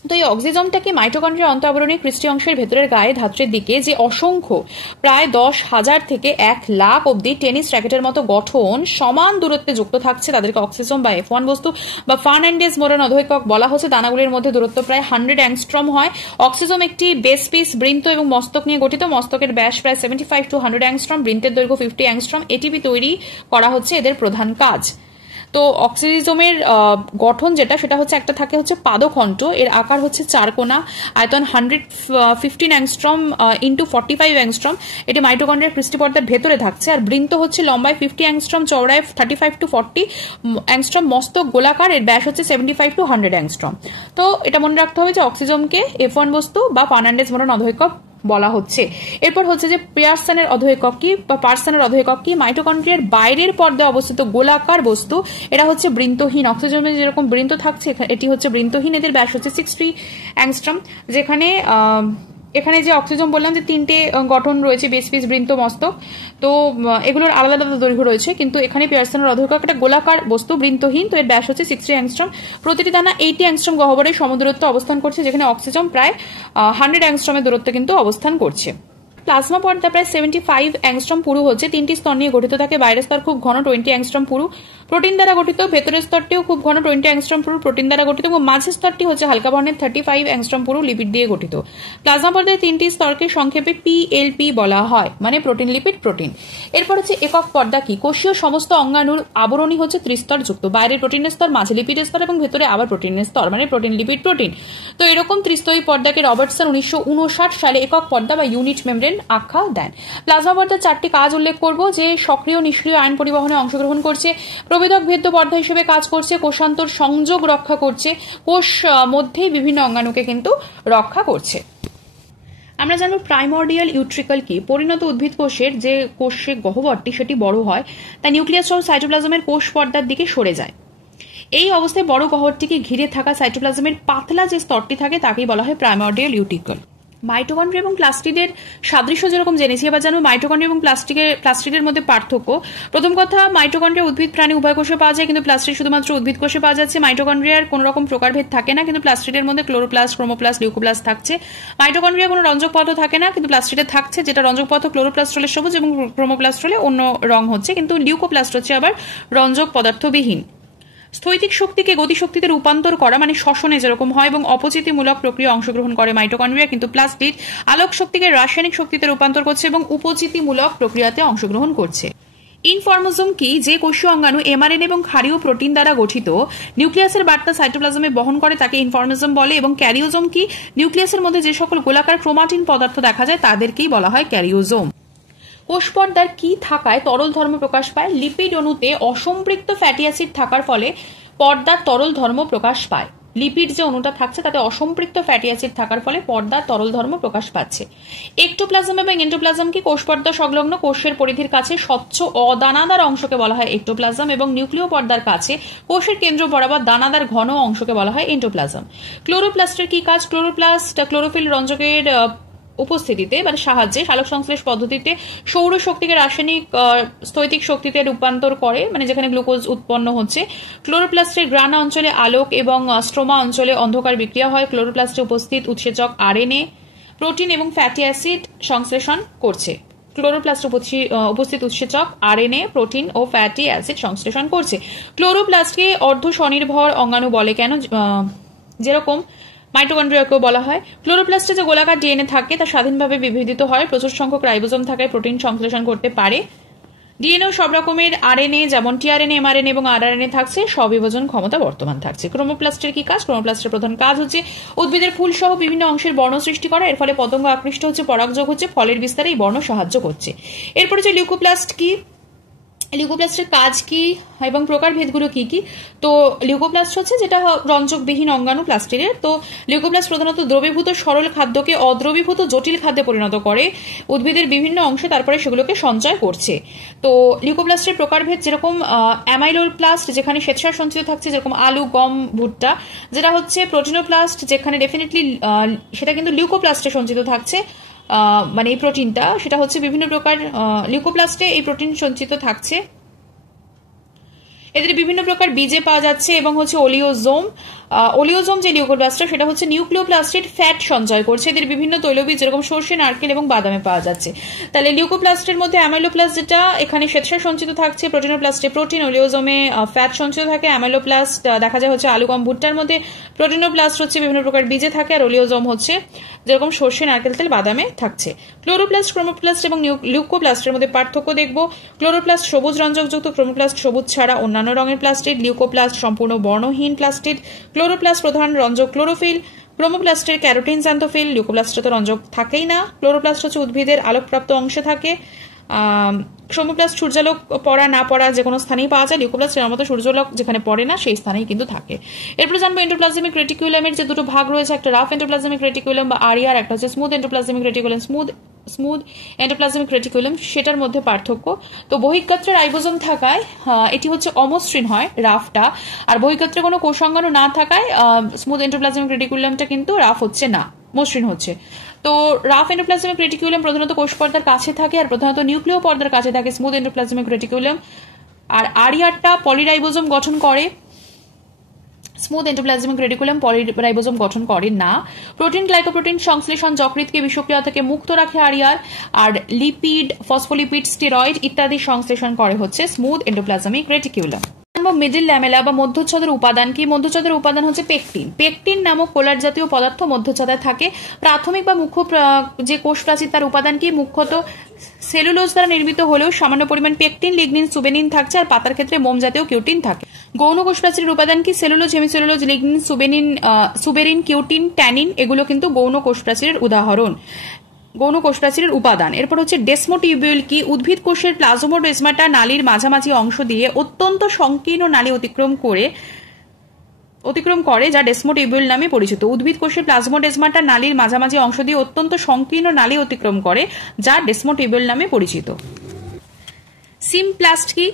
তো এই অক্সিজমটাকে মাইটোকন্ড্রিয়ার অন্ত আবরণী ক্রিস্টি অংশের ভেতরের গায়ে ধাত্রের দিকে যে অসংখ্য প্রায় 10,000 থেকে 1,00,000 অব্দি টেনিস র্যাকেটের মতো গঠন সমান দূরত্বে যুক্ত থাকছে, তাদেরকে অক্সিজম বা F1 বস্তু বা ফার্নান্ডেজ মোরন অধৈকক বলা হচ্ছে। দানাগুলির মধ্যে দূরত্ব প্রায় 100 অ্যাংস্ট্রম হয়। অক্সিজম একটি বেস পিস, বৃন্ত এবং মস্তক নিয়ে গঠিত। মস্তকের ব্যাস প্রায় 75 to 100 অ্যাংস্ট্রম, বৃন্তের দৈর্ঘ্য 50 অ্যাংস্ট্রম। এটিপি তৈরি করা হচ্ছে এদের প্রধান কাজ। তো অক্সিজোমের গঠন যেটা সেটা হচ্ছে একটা থাকে হচ্ছে পাদখণ্ড, এর আকার হচ্ছে চারকোনা, আয়তন 115 অ্যাংস্ট্রম ইন্টু 45 অ্যাংস্ট্রম, এটি মাইটোকন্ড্রিয়ার পৃষ্ঠপর্দার ভেতরে থাকছে। আর বৃন্ত হচ্ছে লম্বায় 50 অ্যাংস্ট্রম, চওড়ায় 35 to 40 অ্যাংস্ট্রম, মস্তক গোলাকার, এর ব্যাস হচ্ছে 75 to 100 অ্যাংস্ট্রম। তো এটা মনে রাখতে হবে যে অক্সিজোমকে F1 বস্তু বা ফার্নান্ডেজ বোরন অধঃএকক বলা হচ্ছে। এরপর হচ্ছে যে পিয়ারসনের অধঃএকক কি বা পার্সনের অধঃএকক কি? মাইটোকন্ড্রিয়ার বাইরের পর্দায় অবস্থিত গোলাকার বস্তু, এরা হচ্ছে বৃন্তহীন। অক্সিজোমে যেরকম বৃন্ত থাকছে এটি হচ্ছে বৃন্তহীন, এদের ব্যাস হচ্ছে 60 অ্যাংস্ট্রম। যেখানে এখানে যে অক্সিজোম বললাম যে তিনটে গঠন রয়েছে, বেস, পিস, বৃন্ত, মস্তক, তো এগুলোর আলাদা আলাদা দৈর্ঘ্য রয়েছে, কিন্তু এখানে পিয়ারসনের অধঃএকক একটা গোলাকার বস্তু বৃন্তহীন, তো এর ব্যাস হচ্ছে 60 অ্যাংস্ট্রম। প্রতিটি দানা 80 অ্যাংস্ট্রম গহ্বরে সমদূরত্ব অবস্থান করছে, যেখানে অক্সিজোম প্রায় 100 অ্যাংস্ট্রমের দূরত্বে কিন্তু অবস্থান করছে। প্লাজমা পর্দা প্রায় 75 অ্যাংস্ট্রম পুরু হচ্ছে, তিনটি স্তর নিয়ে গঠিত থাকে। বাইরের স্তর খুব ঘন 20 অ্যাংস্ট্রম পুরু, প্রোটিন দ্বারা গঠিত। ভেতরের স্তরটিও খুব ঘন 20 অ্যাংস্ট্রম পুরু, প্রোটিন দ্বারা গঠিত। এবং মাঝের স্তরটি হচ্ছে হালকা বর্ণের 35 অ্যাংস্ট্রম পুরু, লিপিড দিয়ে গঠিত। প্লাজমা পর্দায় তিনটি স্তরকে সংক্ষেপে PLP বলা হয়, মানে প্রোটিন, লিপিড, প্রোটিন। এরপর হচ্ছে একক পর্দা কি? কোষীয় সমস্ত অঙ্গাণুর আবরণী হচ্ছে ত্রিস্তর যুক্ত, বাইরে প্রোটিনের স্তর, মাঝে লিপিডের স্তর এবং ভেতরে আবার প্রোটিনের স্তর, মানে প্রোটিন, লিপিড, প্রোটিন। তো এরকম ত্রিস্তরী পর্দাকে রবার্টসন 1959 সালে একক পর্দা বা ইউনিট মেমব্রেন আখ্যা দেন। প্লাজমা পর্দার চারটি কাজ উল্লেখ করব, যে সক্রিয় নিষ্ক্রিয় আয়ন পরিবহনে অংশগ্রহণ করছে, প্রবেদক ভেদ্য পর্দা হিসেবে কাজ করছে, কোষান্তর সংযোগ রক্ষা করছে, কোষ মধ্যেই বিভিন্ন অঙ্গাণুকে কিন্তু রক্ষা করছে। আমরা জানবো প্রাইমর্ডিয়াল ইউট্রিকল কি? পরিণত উদ্ভিদ কোষের যে কোষের গহ্বরটি সেটি বড় হয়, তা নিউক্লিয়াস সহ সাইটোপ্লাজমের কোষ পর্দার দিকে সরে যায়। এই অবস্থায় বড় গহ্বরটিকে ঘিরে থাকা সাইটোপ্লাজমের পাতলা যে স্তরটি থাকে তাকেই বলা হয় প্রাইমর্ডিয়াল ইউট্রিকল। মাইটোকন্ড্রিয়া এবং প্লাস্টিডের সাদৃশ্য যেরকম জেনেছি, এবার জানবো মাইটোকন্ড্রিয়া এবং প্লাস্টিডের মধ্যে পার্থক্য। প্রথম কথা, মাইটোকন্ড্রিয়া উদ্ভিদ প্রাণী উভয় কোষে পাওয়া যায়, কিন্তু প্লাস্টিড শুধুমাত্র উদ্ভিদ কোষে পাওয়া যাচ্ছে। মাইটোকন্ড্রিয়ার কোনো রকম প্রকারভেদ থাকে না, কিন্তু প্লাস্টিডের মধ্যে ক্লোরোপ্লাস্ট, ক্রোমোপ্লাস্ট, লিউকোপ্লাস্ট থাকছে। মাইটোকন্ড্রিয়া কোনো রঞ্জক পদার্থ থাকে না, কিন্তু প্লাস্টিডে থাকছে, যেটা রঞ্জক পদার্থ ক্লোরোপ্লাস্ট হলে সবুজ এবং ক্রোমোপ্লাস্ট হলে অন্য রং হচ্ছে, কিন্তু লিউকোপ্লাস্ট হচ্ছে আবার রঞ্জক পদার্থবিহীন। স্থৈতিক শক্তিকে গতিশক্তিতে রূপান্তর করা, মানে শ্বসনে যেরকম হয়, এবং অপচিতিমূলক প্রক্রিয়া অংশগ্রহণ করে মাইটোকন্ড্রিয়া, কিন্তু প্লাস্টিড আলোক শক্তিকে রাসায়নিক শক্তিতে রূপান্তর করছে এবং উপচিতিমূলক প্রক্রিয়াতে অংশগ্রহণ করছে। ইনফর্মোজোম কি? যে কোষীয় অঙ্গাণু এমআরএনএ এবং ক্ষারীয় প্রোটিন দ্বারা গঠিত, নিউক্লিয়াসের বার্তা সাইটোপ্লাজমে বহন করে, তাকে ইনফর্মোজোম বলে। এবং ক্যারিওজোম কি? নিউক্লিয়াসের মধ্যে যে সকল গোলাকার ক্রোমাটিন পদার্থ দেখা যায় তাদেরকেই বলা হয় ক্যারিওজোম। কোষ পর্দার কি থাকায় তরল ধর্ম প্রকাশ পায়? লিপিড অণুতে অসম্পৃক্ত ফ্যাটি অ্যাসিড থাকার ফলে পর্দার তরল ধর্ম প্রকাশ পায়। লিপিড যে অণুটা থাকছে তাতে অসম্পৃক্ত ফ্যাটি অ্যাসিড থাকার ফলে পর্দার তরল ধর্ম প্রকাশ পাচ্ছে। একটোপ্লাজম এবং এন্ডোপ্লাজম কি? কোষ পর্দা সংলগ্ন কোষের পরিধির কাছে স্বচ্ছ অদানাদার অংশকে বলা হয় একটোপ্লাজম, এবং নিউক্লিয় পর্দার কাছে কোষের কেন্দ্র বরাবর দানাদার ঘন অংশকে বলা হয় এন্ডোপ্লাজম। ক্লোরোপ্লাস্টের কি কাজ? ক্লোরোপ্লাস্ট ক্লোরোফিল রঞ্জকের উপস্থিতিতে মানে সাহায্যে সালোক সংশ্লেষ পদ্ধতিতে সৌর শক্তিকে রাসায়নিক স্থৈতিক শক্তিতে রূপান্তর করে, মানে যেখানে গ্লুকোজ উৎপন্ন হচ্ছে। ক্লোরোপ্লাস্টের গ্রানা অঞ্চলে আলোক এবং স্ট্রোমা অঞ্চলে অন্ধকার বিক্রিয়া হয়। ক্লোরোপ্লাস্টে উপস্থিত উৎসেচক আরএনএ প্রোটিন এবং ফ্যাটি অ্যাসিড সংশ্লেষণ করছে। ক্লোরোপ্লাস্টে উপস্থিত উৎসেচক আরএনএ প্রোটিন ও ফ্যাটি অ্যাসিড সংশ্লেষণ করছে। ক্লোরোপ্লাস্টকে অর্ধ স্বনির্ভর অঙ্গাণু বলে কেন? যেরকম মাইটোকন্ড্রিয়াকেও বলা হয়। ক্লোরোপ্লাস্টে যে গোলাকার ডিএনএ থাকে তা স্বাধীনভাবে বিভেদিত হয়, প্রচুর সংখ্যক রাইবোজোম থাকায় প্রোটিন সংশ্লেষণ করতে পারে। ডিএনএ সব রকমের আরএনএ যেমন টিআরএনএ, এমআরএনএ এবং আরআরএনএ থাকছে, স্ববিভাজন ক্ষমতা বর্তমান থাকছে। ক্রোমোপ্লাস্টের কি কাজ? ক্রোমোপ্লাস্টের প্রধান কাজ হচ্ছে উদ্ভিদের ফুল সহ বিভিন্ন অংশের বর্ণ সৃষ্টি করা, এর ফলে পতঙ্গ আকৃষ্ট হচ্ছে, পরাগযোগ হচ্ছে, ফলের বিস্তারে এই বর্ণ সাহায্য করছে। এরপরে যে লিউকোপ্লাস্ট কি? লিউকোপ্লাস্টের কাজ কি এবং প্রকারভেদগুলো কি কি? তো লিউকোপ্লাস্ট হচ্ছে যেটা রঞ্জকবিহীন অঙ্গাণু প্লাস্টিডের। তো লিউকোপ্লাস্ট প্রধানত দ্রবীভূত সরল খাদ্যকে অদ্রবীভূত জটিল খাদ্যে পরিণত করে উদ্ভিদের বিভিন্ন অংশে, তারপরে সেগুলোকে সঞ্চয় করছে। তো লিউকোপ্লাস্টের প্রকারভেদ যেরকম অ্যামাইলোপ্লাস্ট যেখানে শ্বেতসার সঞ্চিত থাকছে, যেরকম আলু, গম, ভুট্টা, যেটা হচ্ছে প্রোটিনোপ্লাস্ট যেখানে ডেফিনেটলি সেটা কিন্তু লিউকোপ্লাস্টে সঞ্চিত থাকছে, মানে এই প্রোটিনটা সেটা হচ্ছে বিভিন্ন প্রকার লিউকোপ্লাস্টে এই প্রোটিন সঞ্চিত থাকছে। এদের বিভিন্ন প্রকার বীজে পাওয়া যাচ্ছে এবং হচ্ছে ওলিওজোম ওলিওজোম যে লিউকোপ্লাস্টটা সেটা হচ্ছে নিউক্লিওপ্লাস্টের ফ্যাট সঞ্চয় করছে। এদের বিভিন্ন তৈলবীজ যেরকম সর্ষে, নারকেল এবং বাদামে পাওয়া যাচ্ছে। তাহলে লিউকোপ্লাস্টের মধ্যে অ্যামাইলোপ্লাস্ট যেটা এখানে শ্বেতসার সঞ্চিত থাকছে, প্রোটিনোপ্লাস্টে প্রোটিন, ওলিওজোমে ফ্যাট সঞ্চিত থাকে। অ্যামাইলোপ্লাস্ট দেখা যায় হচ্ছে আলু, গম, ভুট্টার মধ্যে, প্রোটিনোপ্লাস্ট হচ্ছে বিভিন্ন প্রকার বীজে থাকে, আর ওলিওজোম হচ্ছে যেরকম সর্ষে, নারকেল তেল, বাদামে থাকছে। ক্লোরোপ্লাস্ট, ক্রোমোপ্লাস্ট এবং লিউকোপ্লাস্টের মধ্যে পার্থক্য দেখব। ক্লোরোপ্লাস্ট সবুজ রঞ্জকযুক্ত, ক্রোমোপ্লাস্ট সবুজ ছাড়া অন্যান্য রঙের প্লাস্টিড, লিউকোপ্লাস্ট সম্পূর্ণ বর্ণহীন প্লাস্টিড। ক্লোরোপ্লাস্ট প্রধান রঞ্জক ক্লোরোফিল, ক্রোমোপ্লাস্টের ক্যারোটিন জ্যান্থোফিল। লিউকোপ্লাস্টে তো রঞ্জক থাকেই না। ক্লোরোপ্লাস্ট হচ্ছে উদ্ভিদের আলোকপ্রাপ্ত অংশে থাকে। ক্রোমোপ্লাস্ট সূর্যালোক পড়া না পড়া যে কোনো স্থানেই পাওয়া যায়। লিউকোপ্লাস্ট এর মতো সূর্যালোক যেখানে পড়ে না সেই স্থানেই কিন্তু থাকে। এরপর জানবো এন্ডোপ্লাজমিক রেটিকুলামের যে দুটো ভাগ রয়েছে, একটা রাফ এন্ডোপ্লাজমিক রেটিকুলাম বা আরইআর, একটা হচ্ছে smooth endoplasmic reticulum, smooth endoplasmic reticulum, সেটার মধ্যে পার্থক্য। তো বহিঃগাত্রে রাইবোজোম থাকায় এটি হচ্ছে অমসৃণ হয় রাফটা, আর বহিঃগাত্রে কোনো কোষাঙ্গাণু না থাকায় স্মুথ এন্ডোপ্লাজমিক রেটিকুলামটা কিন্তু রাফ হচ্ছে না, মসৃণ হচ্ছে। তো রাফ এন্ডোপ্লাজমিক রেটিকুলাম প্রধানত কোষ পর্দার কাছে থাকে আর প্রধানত নিউক্লিয় পর্দার কাছে থাকে স্মুথ এন্ডোপ্লাজমিক রেটিকুলাম। আর আরইআরটা পলিরাইবোজোম গঠন করে, স্মুথ এন্ডোপ্লাজমিক রেটিকুলাম পলিরাইবোজোম গঠন করে না। প্রোটিন, গ্লাইকোপ্রোটিন সংশ্লেষণ যকৃতকে বিষক্রিয়া থেকে মুক্ত রাখে আরইআর, আর লিপিড, ফসফোলিপিড, স্টেরয়েড ইত্যাদি সংশ্লেষণ করে হচ্ছে smooth endoplasmic reticulum. Middle lamella বা মধ্যচ্ছদের উপাদান কি? মধ্যচ্ছদের উপাদান হচ্ছে পেকটিন। পেকটিন নামক কোলার জাতীয় পদার্থ মধ্যচ্ছদায় থাকে। প্রাথমিক বা মুখ্য যে কোষ প্রাচীর তার উপাদান কি? মুখ্যত সেলুলোজ দ্বারা নির্মিত হলেও সামান্য পরিমাণ পেকটিন, লিগনিন, সুবেনিন থাকছে, আর পাতার ক্ষেত্রে মোম জাতীয় কিউটিন থাকে। গৌণ কোষ প্রাচীরের উপাদান কি? Cellulose, hemicellulose, lignin, suberin, cutin, tannin এগুলো কিন্তু গৌণ কোষ প্রাচীরের উদাহরণ, গৌণ কোষ প্রাচীরের উপাদান। এরপর হচ্ছে ডেসমোটিউবিউল কি? উদ্ভিদ কোষের প্লাজমোডেসমাটা নালীর মাঝামাঝি অংশ দিয়ে অত্যন্ত সংকীর্ণ নালী অতিক্রম করে যা ডেসমোটিউবিউল নামে পরিচিত। উদ্ভিদ কোষের প্লাজমোডেসমাটা নালীর মাঝামাঝি অংশ দিয়ে অত্যন্ত সংকীর্ণ নালী অতিক্রম করে যা ডেসমোটিউবিউল নামে পরিচিত। সিমপ্লাস্ট কি?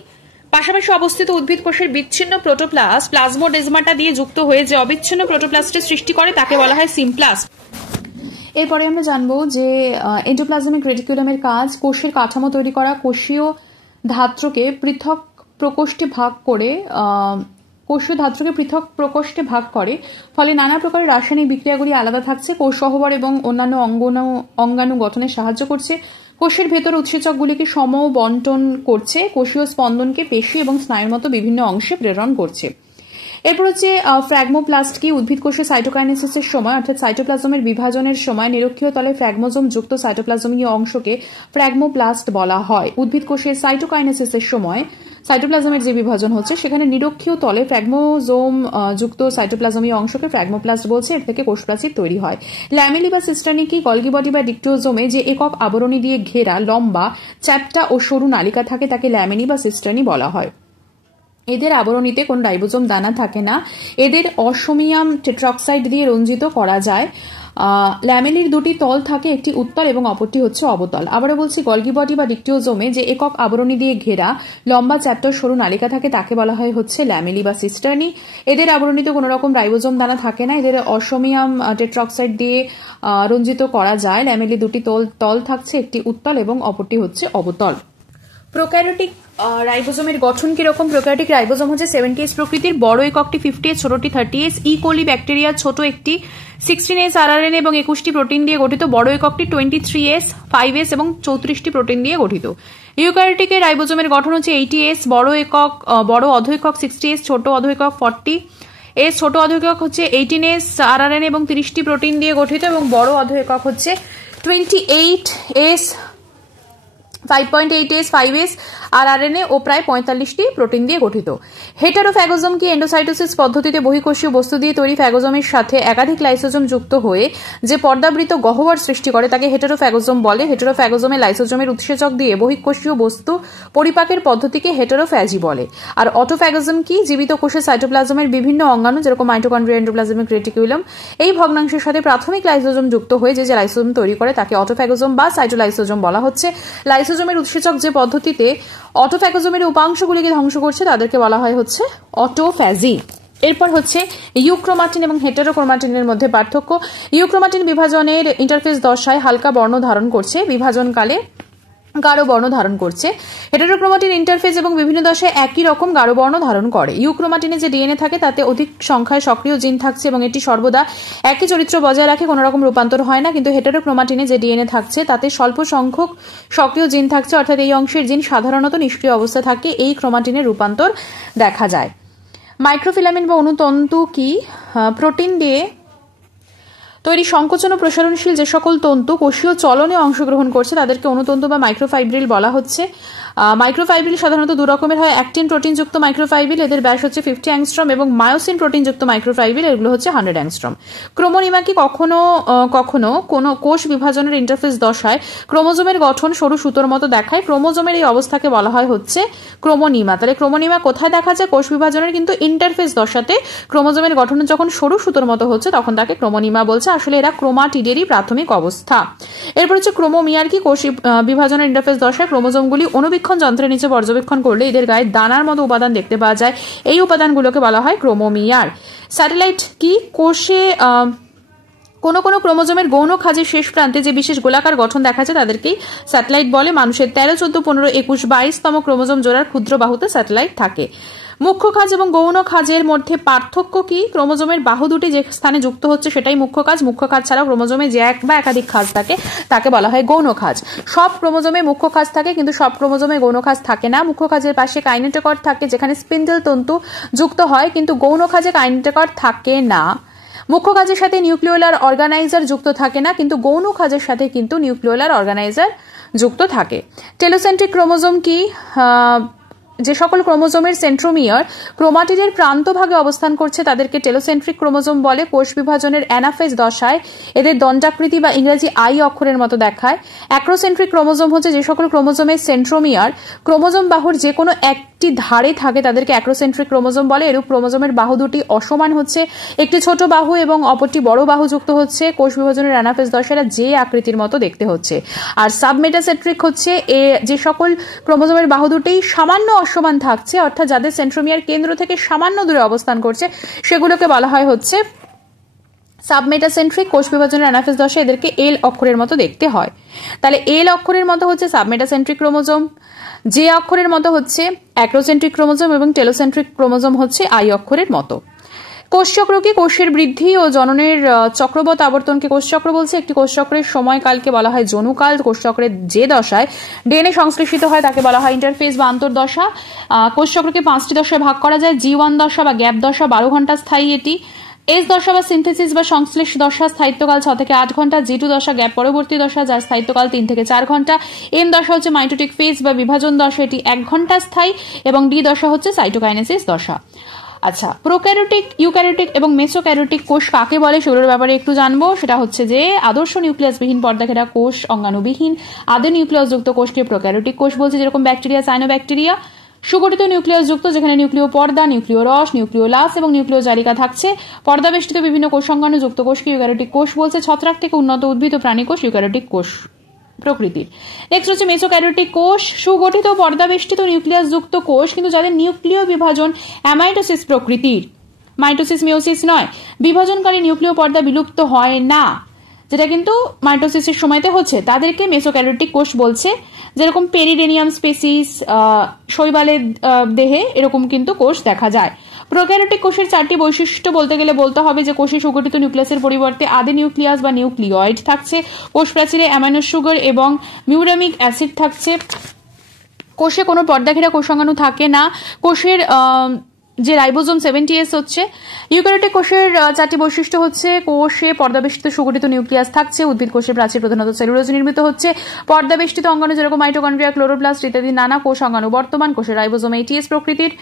পাশাপাশি অবস্থিত উদ্ভিদ কোষের বিচ্ছিন্ন প্রোটোপ্লাস্ট প্লাজমোডেসমাটা দিয়ে যুক্ত হয়ে যে অবিচ্ছিন্ন প্রোটোপ্লাস্টের সৃষ্টি করে তাকে বলা হয় সিমপ্লাস্ট। এরপরে আমরা জানবো যে এন্ডোপ্লাজমিক রেটিকুলামের কাজ কোষের কাঠামো তৈরি করা, কোষীয় ধাত্রকে পৃথক প্রকোষ্ঠে ভাগ করে, ফলে নানা প্রকার রাসায়নিক বিক্রিয়াগুলি আলাদা থাকছে। কোষ গহ্বর এবং অন্যান্য অঙ্গাণু গঠনে সাহায্য করছে। কোষের ভেতর উৎসেচকগুলিকে সম বন্টন করছে। কোষীয় স্পন্দনকে পেশি এবং স্নায়ুর মতো বিভিন্ন অংশে প্রেরণ করছে। এরপর হচ্ছে ফ্র্যাগমোপ্লাস্ট কি? উদ্ভিদ কোষে সাইটোকাইনেসিসের সময় অর্থাৎ সাইটোপ্লাজমের বিভাজনের সময় নিরক্ষীয় তলে ফ্র্যাগমোজোম যুক্ত সাইটোপ্লাজমীয় অংশকে ফ্র্যাগমোপ্লাস্ট বলা হয়। উদ্ভিদ কোষের সাইটোকাইনেসিসের সময় সাইটোপ্লাজমের যে বিভাজন হচ্ছে সেখানে নিরক্ষীয় তলে ফ্র্যাগমোজোম যুক্ত সাইটোপ্লাজমীয় অংশকে ফ্র্যাগমোপ্লাস্ট বলছে। এর থেকে কোষপ্রাচীর তৈরি হয়। ল্যামেলি বা সিস্টার্নি কি? গলগি বডি বা ডিক্টিওজোমে যে একক আবরণী দিয়ে ঘেরা লম্বা, চ্যাপ্টা ও সরু নালিকা থাকে তাকে ল্যামেলি বা সিস্টার্নি বলা হয়। এদের আবরণীতে কোন রাইবোজোম দানা থাকে না। এদের অসমিয়াম টেট্রাক্সাইড দিয়ে রঞ্জিত করা যায়। ল্যামেলির দুটি তল থাকে, একটি উত্তল এবং অপরটি হচ্ছে অবতল। আবারও বলছি, গলগি বডি বা ডিক্টিওজোমে যে একক আবরণী দিয়ে ঘেরা লম্বা, চ্যাপ্টা, সরু নালিকা থাকে তাকে বলা হয় হচ্ছে ল্যামেলি বা সিস্টার্নি। এদের আবরণীতে কোনো রকম রাইবোজোম দানা থাকে না। এদের অসমিয়াম টেট্রাক্সাইড দিয়ে রঞ্জিত করা যায়। ল্যামেলি দুটি তল থাকছে, একটি উত্তল এবং অপরটি হচ্ছে অবতল। প্রোক্যারিওটিক রাইবোজোমের গঠন কিরকম? প্রোক্যারিওটিক রাইবোজোম হচ্ছে 70S প্রকৃতির, বড় এককটি 50S, ছোটটি 30S। ইকোলি ব্যাকটেরিয়া ছোট একটি 16S আরআরএনএ এবং 21টি প্রোটিন দিয়ে গঠিত, বড় এককটি 23S, 5S এবং 34টি প্রোটিন দিয়ে গঠিত। ইউক্যারিওটিকের রাইবোজোমের গঠন হচ্ছে 80S, বড় অধ একক 60S, ছোট অধ একক 40S, ছোট অধ একক হচ্ছে 18S আরআরএনএ এবং 30টি প্রোটিন দিয়ে গঠিত, এবং বড় অধ একক হচ্ছে 28S, 5.8S, 5S আরআরএনএ ও প্রায় 45টি প্রোটিন দিয়ে গঠিত। হেটারোফ্যাগোজোম কি? এন্ডোসাইটোসিস পদ্ধতিতে বহিঃকোষীয় বস্তু দিয়ে তৈরি ফ্যাগোজোমের সাথে একাধিক লাইসোজোম যুক্ত হয়ে যে পর্দাবৃত গহ্বর সৃষ্টি করে তাকে হেটারোফ্যাগোজোম বলে। হেটারোফ্যাগোজোমে লাইসোজোমের উৎসেচক দিয়ে বহিঃকোষীয় বস্তু পরিপাকের পদ্ধতিকে হেটারোফ্যাজি বলে। আর অটোফ্যাগোজোম কি? জীবিত কোষের সাইটোপ্লাজমের বিভিন্ন অঙ্গাণু যেরকম মাইটোকন্ড্রিয়া, এন্ডোপ্লাজমিক রেটিকুলাম এই ভগ্নাংশের সাথে প্রাথমিক লাইসোজোম যুক্ত হয়ে যে লাইসোজোম তৈরি করে তাকে অটোফ্যাগোজোম বা সাইটোলাইসোজোম বলা হচ্ছে। লাইসোজোমের উৎসেচক যে পদ্ধতিতে অটোফ্যাগোজোমের উপাংশগুলিকে ধ্বংস করছে তাদেরকে বলা হয় হচ্ছে অটোফ্যাজি। এরপর হচ্ছে ইউক্রোমাটিন এবং হেটারোক্রোমাটিনের মধ্যে পার্থক্য। ইউক্রোমাটিন বিভাজনের ইন্টারফেস দশায় হালকা বর্ণ ধারণ করছে। বিভাজনকালে গাঢ় বর্ণ ধারণ করছে। হেটারোক্রোমাটিন ইন্টারফেজ এবং বিভিন্ন দশায় একই রকম গাঢ় বর্ণ ধারণ করে। ইউক্রোমাটিনে যে ডিএনএ থাকে তাতে অধিক সংখ্যায় সক্রিয় জিন থাকছে এবং এটি সর্বদা একই চরিত্র বজায় রাখে, কোনো রকম রূপান্তর হয় না। কিন্তু হেটারোক্রোমাটিনে যে ডিএনএ থাকছে তাতে স্বল্প সংখ্যক সক্রিয় জিন থাকছে, অর্থাৎ এই অংশের জিন সাধারণত নিষ্ক্রিয় অবস্থা থাকে। এই ক্রোমাটিনের রূপান্তর দেখা যায়। মাইক্রোফিলামেন্ট বা অনুতন্তু কি? প্রোটিন দিয়ে তৈরি সংকোচন ও প্রসারণশীল যে সকল তন্তু কোষীয় চলনে অংশগ্রহণ করছে তাদেরকে অনুতন্তু বা মাইক্রোফাইব্রিল বলা হচ্ছে। মাইক্রোফাইব্রিল সাধারণত দু রকমের হয়, অ্যাক্টিন প্রোটিনযুক্ত মাইক্রোফাইব্রিল, এদের ব্যাস হচ্ছে 50 অ্যাংস্ট্রম, এবং মায়োসিন প্রোটিনযুক্ত মাইক্রোফাইব্রিল, এগুলো হচ্ছে 100 অ্যাংস্ট্রম। ক্রোমোনিমা কি? কখনো কখনো কোনো কোষ বিভাজনের ইন্টারফেস দশায় ক্রোমোজোমের গঠন সরু সুতোর মতো দেখায়। ক্রোমোজোমের এই অবস্থাকে বলা হয় হচ্ছে ক্রোমোনিমা। তাহলে ক্রোমোনিমা কোথায় দেখা যায়? কোষ বিভাজনের কিন্তু ইন্টারফেস দশাতে ক্রোমোজোমের গঠন যখন সরু সুতোর মতো হচ্ছে তখন তাকে ক্রোমোনিমা বলছে। আসলে এরা ক্রোমাটিডেরই প্রাথমিক অবস্থা। এরপর হচ্ছে ক্রোমোমিয়ার কি? কোষ বিভাজনের ইন্টারফেস দশায় ক্রোমোজোমগুলি অনুবীক্ষণ যন্ত্রের নিচে পর্যবেক্ষণ করলে এদের গায়ে দানার মতো উপাদান দেখতে পাওয়া যায়। এই উপাদানগুলোকে বলা হয় ক্রোমোমিয়ার। স্যাটেলাইট কি? কোষে কোনো কোনো ক্রোমোজোমের গৌণ খাঁজের শেষ প্রান্তে যে বিশেষ গোলাকার গঠন দেখা যায় তাদেরকেই স্যাটেলাইট বলে। মানুষের 13, 14, 15, 21, 22তম ক্রোমোজোম জোড়ার ক্ষুদ্র বাহুতে স্যাটেলাইট থাকে। মুখ্য খাঁজ এবং গৌণ খাঁজের মধ্যে পার্থক্য কি? ক্রোমোজোমের বাহু দুটি যে স্থানে যুক্ত হচ্ছে সেটাই মুখ্য খাঁজ। মুখ্য খাঁজ ছাড়াও ক্রোমোজোমে যে এক বা একাধিক খাঁজ থাকে তাকে বলা হয় গৌণ খাঁজ। সব ক্রোমোজোমে মুখ্য খাঁজ থাকে কিন্তু সব ক্রোমোজোমে গৌণ খাঁজ থাকে না। মুখ্য খাঁজের পাশে কাইনেটোকর থাকে যেখানে স্পিন্ডেল তন্তু যুক্ত হয়, কিন্তু গৌণ খাঁজে কাইনেটোকর থাকে না। মুখ্য খাঁজের সাথে নিউক্লিওলার অর্গানাইজার যুক্ত থাকে না, কিন্তু গৌণ খাঁজের সাথে কিন্তু নিউক্লিওলার অর্গানাইজার যুক্ত থাকে। টেলোসেন্ট্রিক ক্রোমোজোম কি? যে সকল ক্রোমোজোমের সেন্ট্রোমিয়ার ক্রোমাটিডের প্রান্তভাগে অবস্থান করছে তাদেরকে টেলোসেন্ট্রিক ক্রোমোজোম বলে। কোষ বিভাজনের অ্যানাফেজ দশায় এদের দণ্ডাকৃতি বা ইংরেজি আই অক্ষরের মতো দেখায়। অ্যাক্রোসেন্ট্রিক ক্রোমোজোম হচ্ছে যে সকল ক্রোমোজোমের সেন্ট্রোমিয়ার ক্রোমোজোম বাহুর যে কোনো একটি ধারে থাকে তাদেরকে অ্যাক্রোসেন্ট্রিক ক্রোমোজোম বলে। এরূপ ক্রোমোজোমের বাহু দুটি অসমান হচ্ছে, একটি ছোট বাহু এবং অপরটি বড় বাহু যুক্ত হচ্ছে। কোষ বিভাজনের অ্যানাফেজ দশায় যে আকৃতির মতো দেখতে হচ্ছে। আর সাবমেটাসেন্ট্রিক হচ্ছে যে সকল ক্রোমোজোমের বাহু দুটি সামান্য অসমান থাকছে, অর্থাৎ যাদের সেন্ট্রোমিয়ার কেন্দ্র থেকে সামান্য দূরে অবস্থান করছে সেগুলোকে বলা হয় হচ্ছে সাবমেটাসেন্ট্রিক। কোষ বিভাজনের অ্যানাফেজ দশায় এদেরকে এল অক্ষরের মতো দেখতে হয়। তাহলে এল অক্ষরের মতো হচ্ছে সাবমেটাসেন্ট্রিক ক্রোমোজোম, যে অক্ষরের মতো হচ্ছে অ্যাক্রোসেন্ট্রিক ক্রোমোজোম এবং টেলোসেন্ট্রিক ক্রোমোজোম হচ্ছে আই অক্ষরের মতো। কোষচক্র কি? কোষের বৃদ্ধি ও জননের চক্রবৎ আবর্তনকে কোষচক্র বলছে। একটি কোষচক্রের সময়কালকে বলা হয় জনুকাল। কোষচক্রের যে দশায় ডিএনএ সংশ্লেষিত হয় তাকে বলা হয় ইন্টারফেজ বা আন্তর্দশা। কোষচক্রকে 5টি দশায় ভাগ করা যায়। G1 দশা বা গ্যাপ দশা 12 ঘন্টা স্থায়ী এটি। এস দশা বা সিনথেসিস বা সংশ্লেষ দশা স্থায়িত্বকাল 6 থেকে 8 ঘন্টা। G2 দশা গ্যাপ পরবর্তী দশা যার স্থায়িত্বকাল 3 থেকে 4 ঘন্টা। এম দশা হচ্ছে মাইটোটিক ফেজ বা বিভাজন দশা, এটি 1 ঘন্টা স্থায়ী। এবং ডি দশা হচ্ছে সাইটোকাইনেসিস দশা। আচ্ছা, প্রোক্যারিওটিক, ইউক্যারিওটিক এবং মেসোক্যারিওটিক কোষ কাকে বলে সেগুলোর ব্যাপারে একটু জানবো। সেটা হচ্ছে যে আদর্শ নিউক্লিয়াসবিহীন পর্দাঘেরা কোষ, অঙ্গাণুবিহীন আদি নিউক্লিয়াসযুক্ত কোষকে প্রোক্যারিওটিক কোষ বলছে, যেরকম ব্যাকটেরিয়া, সাইনোব্যাকটেরিয়া। সুগঠিত নিউক্লিয়াসযুক্ত যেখানে নিউক্লিয় পর্দা, নিউক্লিয় রস, নিউক্লিওলাস এবং নিউক্লিয় জালিকা থাকছে। পর্দাবেষ্টিত বিভিন্ন কোষাঙ্গাণুযুক্ত কোষকে ইউক্যারিওটিক কোষ বলছে। ছত্রাক থেকে উন্নত উদ্ভিদ ও প্রাণী কোষ ইউক্যারিওটিক কোষ প্রকৃতির। নেক্সট হচ্ছে মেসোক্যারিওটিক কোষ, সুগঠিত পর্দাবেষ্টিত নিউক্লিয়াস যুক্ত কোষ কিন্তু যাদের নিউক্লিয় বিভাজন অ্যামাইটোসিস প্রকৃতির, মাইটোসিস মিওসিস নয়। বিভাজনকারী নিউক্লিয় পর্দা বিলুপ্ত হয় না, যেটা কিন্তু মাইটোসিসের সময়তে হচ্ছে, তাদেরকে মেসোক্যারিওটিক কোষ বলছে। যেরকম পেরিডেনিয়াম স্পেসিস, শৈবালের দেহে এরকম কিন্তু কোষ দেখা যায়। প্রোক্যারিওটিক কোষের 4টি বৈশিষ্ট্য বলতে গেলে বলতে হবে যে কোষে সুগঠিত নিউক্লিয়াসের পরিবর্তে আদি নিউক্লিয়াস বা নিউক্লিয়েড থাকছে। কোষ প্রাচীরে অ্যামাইনো সুগার এবং মিউরামিক অ্যাসিড থাকছে। কোষে কোনো পর্দাঘেরা কোষাঙ্গাণু থাকে না। কোষের যে রাইবোজোম 70S হচ্ছে। ইউক্যারিওটিক কোষের 4টি বৈশিষ্ট্য হচ্ছে কোষে পর্দাবেষ্টিত সুগঠিত নিউক্লিয়াস থাকছে। উদ্ভিদ কোষের প্রাচীর প্রধানত সেলুলোজ নির্মিত হচ্ছে। পর্দাবেষ্টিত অঙ্গাণু যেরকম মাইটোকন্ড্রিয়া, ক্লোরোপ্লাস্ট ইত্যাদি নানা কোষ অঙ্গাণু বর্তমান। কোষের রাইবোজোম 80S প্রকৃতির।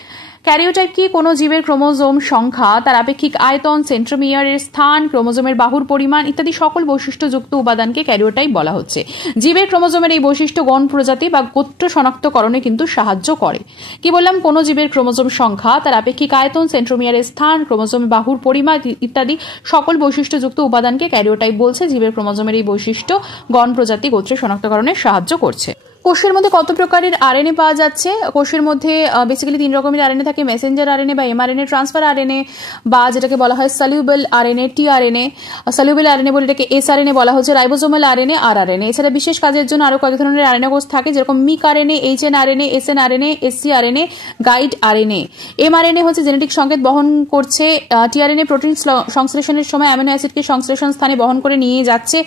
ক্যারিওটাইপ কি? কোনো জীবের ক্রোমোজোম সংখ্যা, তার আপেক্ষিক আয়তন, সেন্ট্রোমিয়ারের স্থান, ক্রোমোজোমের বাহুর পরিমাণ ইত্যাদি সকল বৈশিষ্ট্যযুক্ত উপাদানকে ক্যারিওটাইপ বলা হচ্ছে। জীবের ক্রোমোজোমের এই বৈশিষ্ট্য গণ প্রজাতি বা গোত্র শনাক্তকরণে কিন্তু সাহায্য করে। কি বললাম? কোনো জীবের ক্রোমোজোম সংখ্যা, তার আপেক্ষিক আয়তন, সেন্ট্রোমিয়ারের স্থান, ক্রোমোজোমের বাহুর পরিমাণ ইত্যাদি সকল বৈশিষ্ট্যযুক্ত উপাদানকে ক্যারিওটাইপ বলছে। জীবের ক্রোমোজোমের এই বৈশিষ্ট্য গণ প্রজাতি গোত্রে শনাক্তকরণে সাহায্য করছে। কোষের মধ্যে কত প্রকারের আরএনএ পাওয়া যাচ্ছে? কোষের মধ্যে বেসিক্যালি 3 রকমের আরএনএ থাকে, মেসেঞ্জার আরএনএ বা এমআরএনএ, ট্রান্সফার আরএনএ বা যেটাকে বলা হয় soluble RNA, tRNA, soluble RNA বলে এটাকে এসআরএনএ বলা হচ্ছে, রাইবোজোমাল আরএনএ, আরআরএনএ। এছাড়া বিশেষ কাজের জন্য আরো কয়েক ধরনের আরএনএ কোষ থাকে, যেরকম মিক RNA, HN RNA, SN RNA, SC RNA, guide RNA. MRNA হচ্ছে জেনেটিক সংকেত বহন করছে, টিআরএনএ প্রোটিন সংশ্লেষণের সময় অ্যামিনো অ্যাসিডকে সংশ্লেষণ স্থানে বহন করে নিয়ে যাচ্ছে,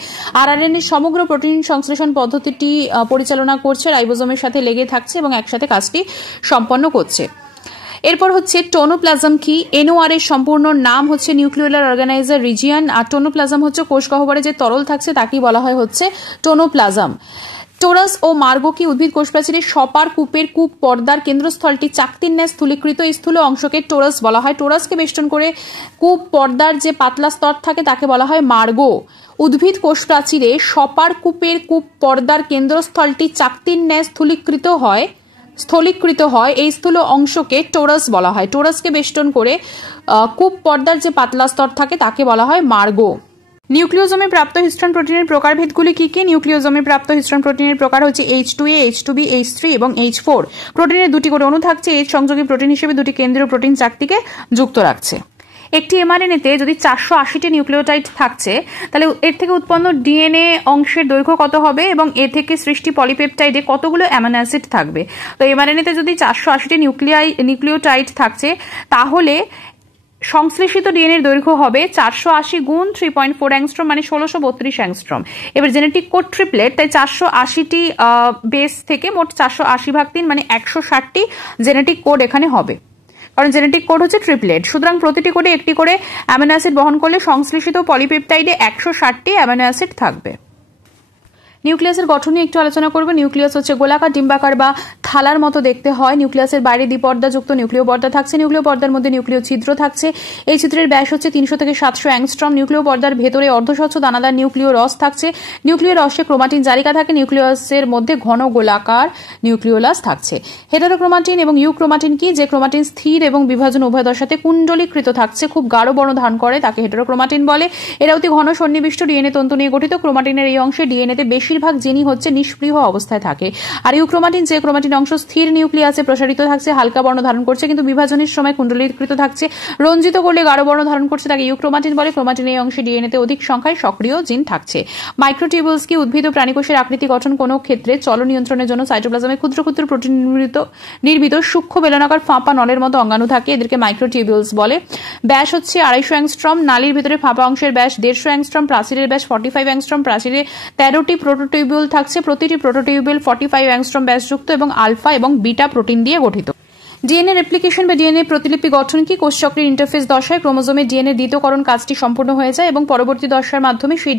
আরআরএনএ সমগ্র প্রোটিন সংশ্লেষণ পদ্ধতিটি পরিচালনা করছে, রাইবোজোমের সাথে লেগে থাকছে এবং একসাথে কাজটি সম্পন্ন করছে। এরপর হচ্ছে টোনোপ্লাজম কি? এনওআর এর সম্পূর্ণ নাম হচ্ছে নিউক্লিওলার অর্গানাইজার রিজিয়ন, আর টোনোপ্লাজম হচ্ছে কোষ গহ্বরে যে তরল থাকছে তাকেই বলা হয় হচ্ছে টোনোপ্লাজম। টোরাস ও মার্গো কি? উদ্ভিদ কোষ প্রাচীরের সপার কূপের কূপ পর্দার কেন্দ্রস্থলটি চাকতির ন্যায় স্থূলীকৃত স্থূল অংশকে টোরাস বলা হয়। টোরাসকে বেষ্টন করে কূপ পর্দার যে পাতলা স্তর থাকে তাকে বলা হয় মার্গো। উদ্ভিদ কোষ প্রাচীরে সপার কূপের কূপ পর্দার কেন্দ্রস্থলটি চাকতির ন্যায় স্থলীকৃত হয় এই স্থূল অংশকে টোরাস বলা হয়। টোরাসকে বেষ্টন করে কূপ পর্দার যে পাতলা স্তর থাকে তাকে বলা হয় মার্গো। নিউক্লিওজোমে প্রাপ্ত হিস্টোন প্রোটিনের প্রকারভেদগুলি কি কি? নিউক্লিওজোমে প্রাপ্ত হিস্টোন প্রোটিনের প্রকার হচ্ছে H2A, H2B, H3 এবং H4। প্রোটিনের 2টি করে অণু থাকছে, H সংযোগী প্রোটিন হিসেবে 2টি কেন্দ্রীয় প্রোটিন চাকতিকে যুক্ত রাখছে। একটি এমআরএনএতে যদি 480টি নিউক্লিওটাইড থাকছে তাহলে এর থেকে উৎপন্ন ডিএনএ অংশের দৈর্ঘ্য কত হবে এবং এ থেকে সৃষ্টি পলিপেপটাইডে কতগুলো অ্যামিনো অ্যাসিড থাকবে? তো এমআরএনএতে যদি 480টি নিউক্লিওটাইড থাকছে তাহলে সংশ্লেষিত ডিএনএর দৈর্ঘ্য হবে 480 গুণ 3.4 অ্যাংস্ট্রম মানে 1632 অ্যাংস্ট্রম। এবার জেনেটিক কোড ট্রিপলেট, তাই 480টি বেস থেকে মোট 480 ভাগ 3 মানে 160টি জেনেটিক কোড এখানে হবে, কারণ জেনেটিক কোড হচ্ছে ট্রিপলেট। সুতরাং প্রতিটি কোডে একটি করে অ্যামিনো অ্যাসিড বহন করলে সংশ্লেষিত পলিপেপটাইডে 160টি অ্যামিনো অ্যাসিড থাকবে। নিউক্লিয়াসের গঠন নিয়ে একটু আলোচনা করব। নিউক্লিয়াস হচ্ছে গোলাকার, ডিম্বাকার বা থালার মতো দেখতে হয়। নিউক্লিয়াসের বাইরে দ্বিপর্দাযুক্ত নিউক্লিয় পর্দা থাকছে, নিউক্লিয় পর্দার মধ্যে নিউক্লিয় ছিদ্র থাকছে। এই ছিদ্রের ব্যাস হচ্ছে 300 থেকে 700 অ্যাংস্ট্রম। নিউক্লিয় পর্দার ভেতরে অর্ধস্বচ্ছ দানাদার নিউক্লিয় রস থাকছে। নিউক্লিয় রসে ক্রোমাটিন জারিকা থাকে। নিউক্লিয়াসের মধ্যে ঘন গোলাকার নিউক্লিওলাস থাকছে। হেটারোক্রোমাটিন এবং ইউক্রোমাটিন কি? যে ক্রোমাটিন স্থির এবং বিভাজন উভয় দশাতে কুণ্ডলীকৃত থাকছে, খুব গাঢ় বর্ণ ধারণ করে, তাকে হেটারোক্রোমাটিন বলে। এরা অতি ঘন সন্নিবিষ্ট ডিএনএ তন্তু নিয়ে গঠিত। ক্রোমাটিনের এই অংশে ডিএনএতে বেশিরভাগ জিনই হচ্ছে নিষ্ক্রিয় অবস্থায় থাকে। আর ইউক্রোমাটিন যে ক্রোমাটিন অংশ স্থির নিউক্লিয়াসে প্রসারিত থাকছে, হালকা বর্ণ ধারণ করছে কিন্তু বিভাজনের সময় কুণ্ডলীকৃত থাকছে, রঞ্জিত করলে গাঢ় বর্ণ ধারণ করছে, তাকে ইউক্রোমাটিন বলে। ক্রোমাটিনের এই অংশে ডিএনএতে অধিক সংখ্যায় সক্রিয় জিন থাকছে। মাইক্রোটিউবুলস কি? উদ্ভিদ ও প্রাণীকোষের আকৃতি গঠন কোনো ক্ষেত্রে চল নিয়ন্ত্রণের জন্য সাইটোপ্লাজমে ক্ষুদ্র ক্ষুদ্র প্রোটিন নির্মিত সূক্ষ্ম বেলনাকার ফাঁপা নলের মতো অঙ্গাণু থাকে, এদেরকে মাইক্রোটিউবুলস বলে। ব্যাস হচ্ছে 250 অ্যাংস্ট্রম। নালীর ভিতরে ফাঁপা অংশের ব্যাস 150 অ্যাংস্ট্রম। প্রাচীরের ব্যাস 45 অ্যাংস্ট্রম। প্রাচীরে 13টি প্রোটোটিউবুল থাকছে, প্রতিটি প্রোটোটিউবুল 45 অ্যাংস্ট্রম ব্যাসযুক্ত এবং আলফা এবং বিটা প্রোটিন দিয়ে গঠিত। ডিএনএ রেপ্লিকেশন বা ডিএনএ প্রতিলিপি গঠন কি? কোষচক্রের ইন্টারফেস দশায় ক্রোমোজোমের ডিএনএ দ্বিতীয়করণ কাজটি সম্পূর্ণ হয়ে যায় এবং পরবর্তী দশার মাধ্যমে সেই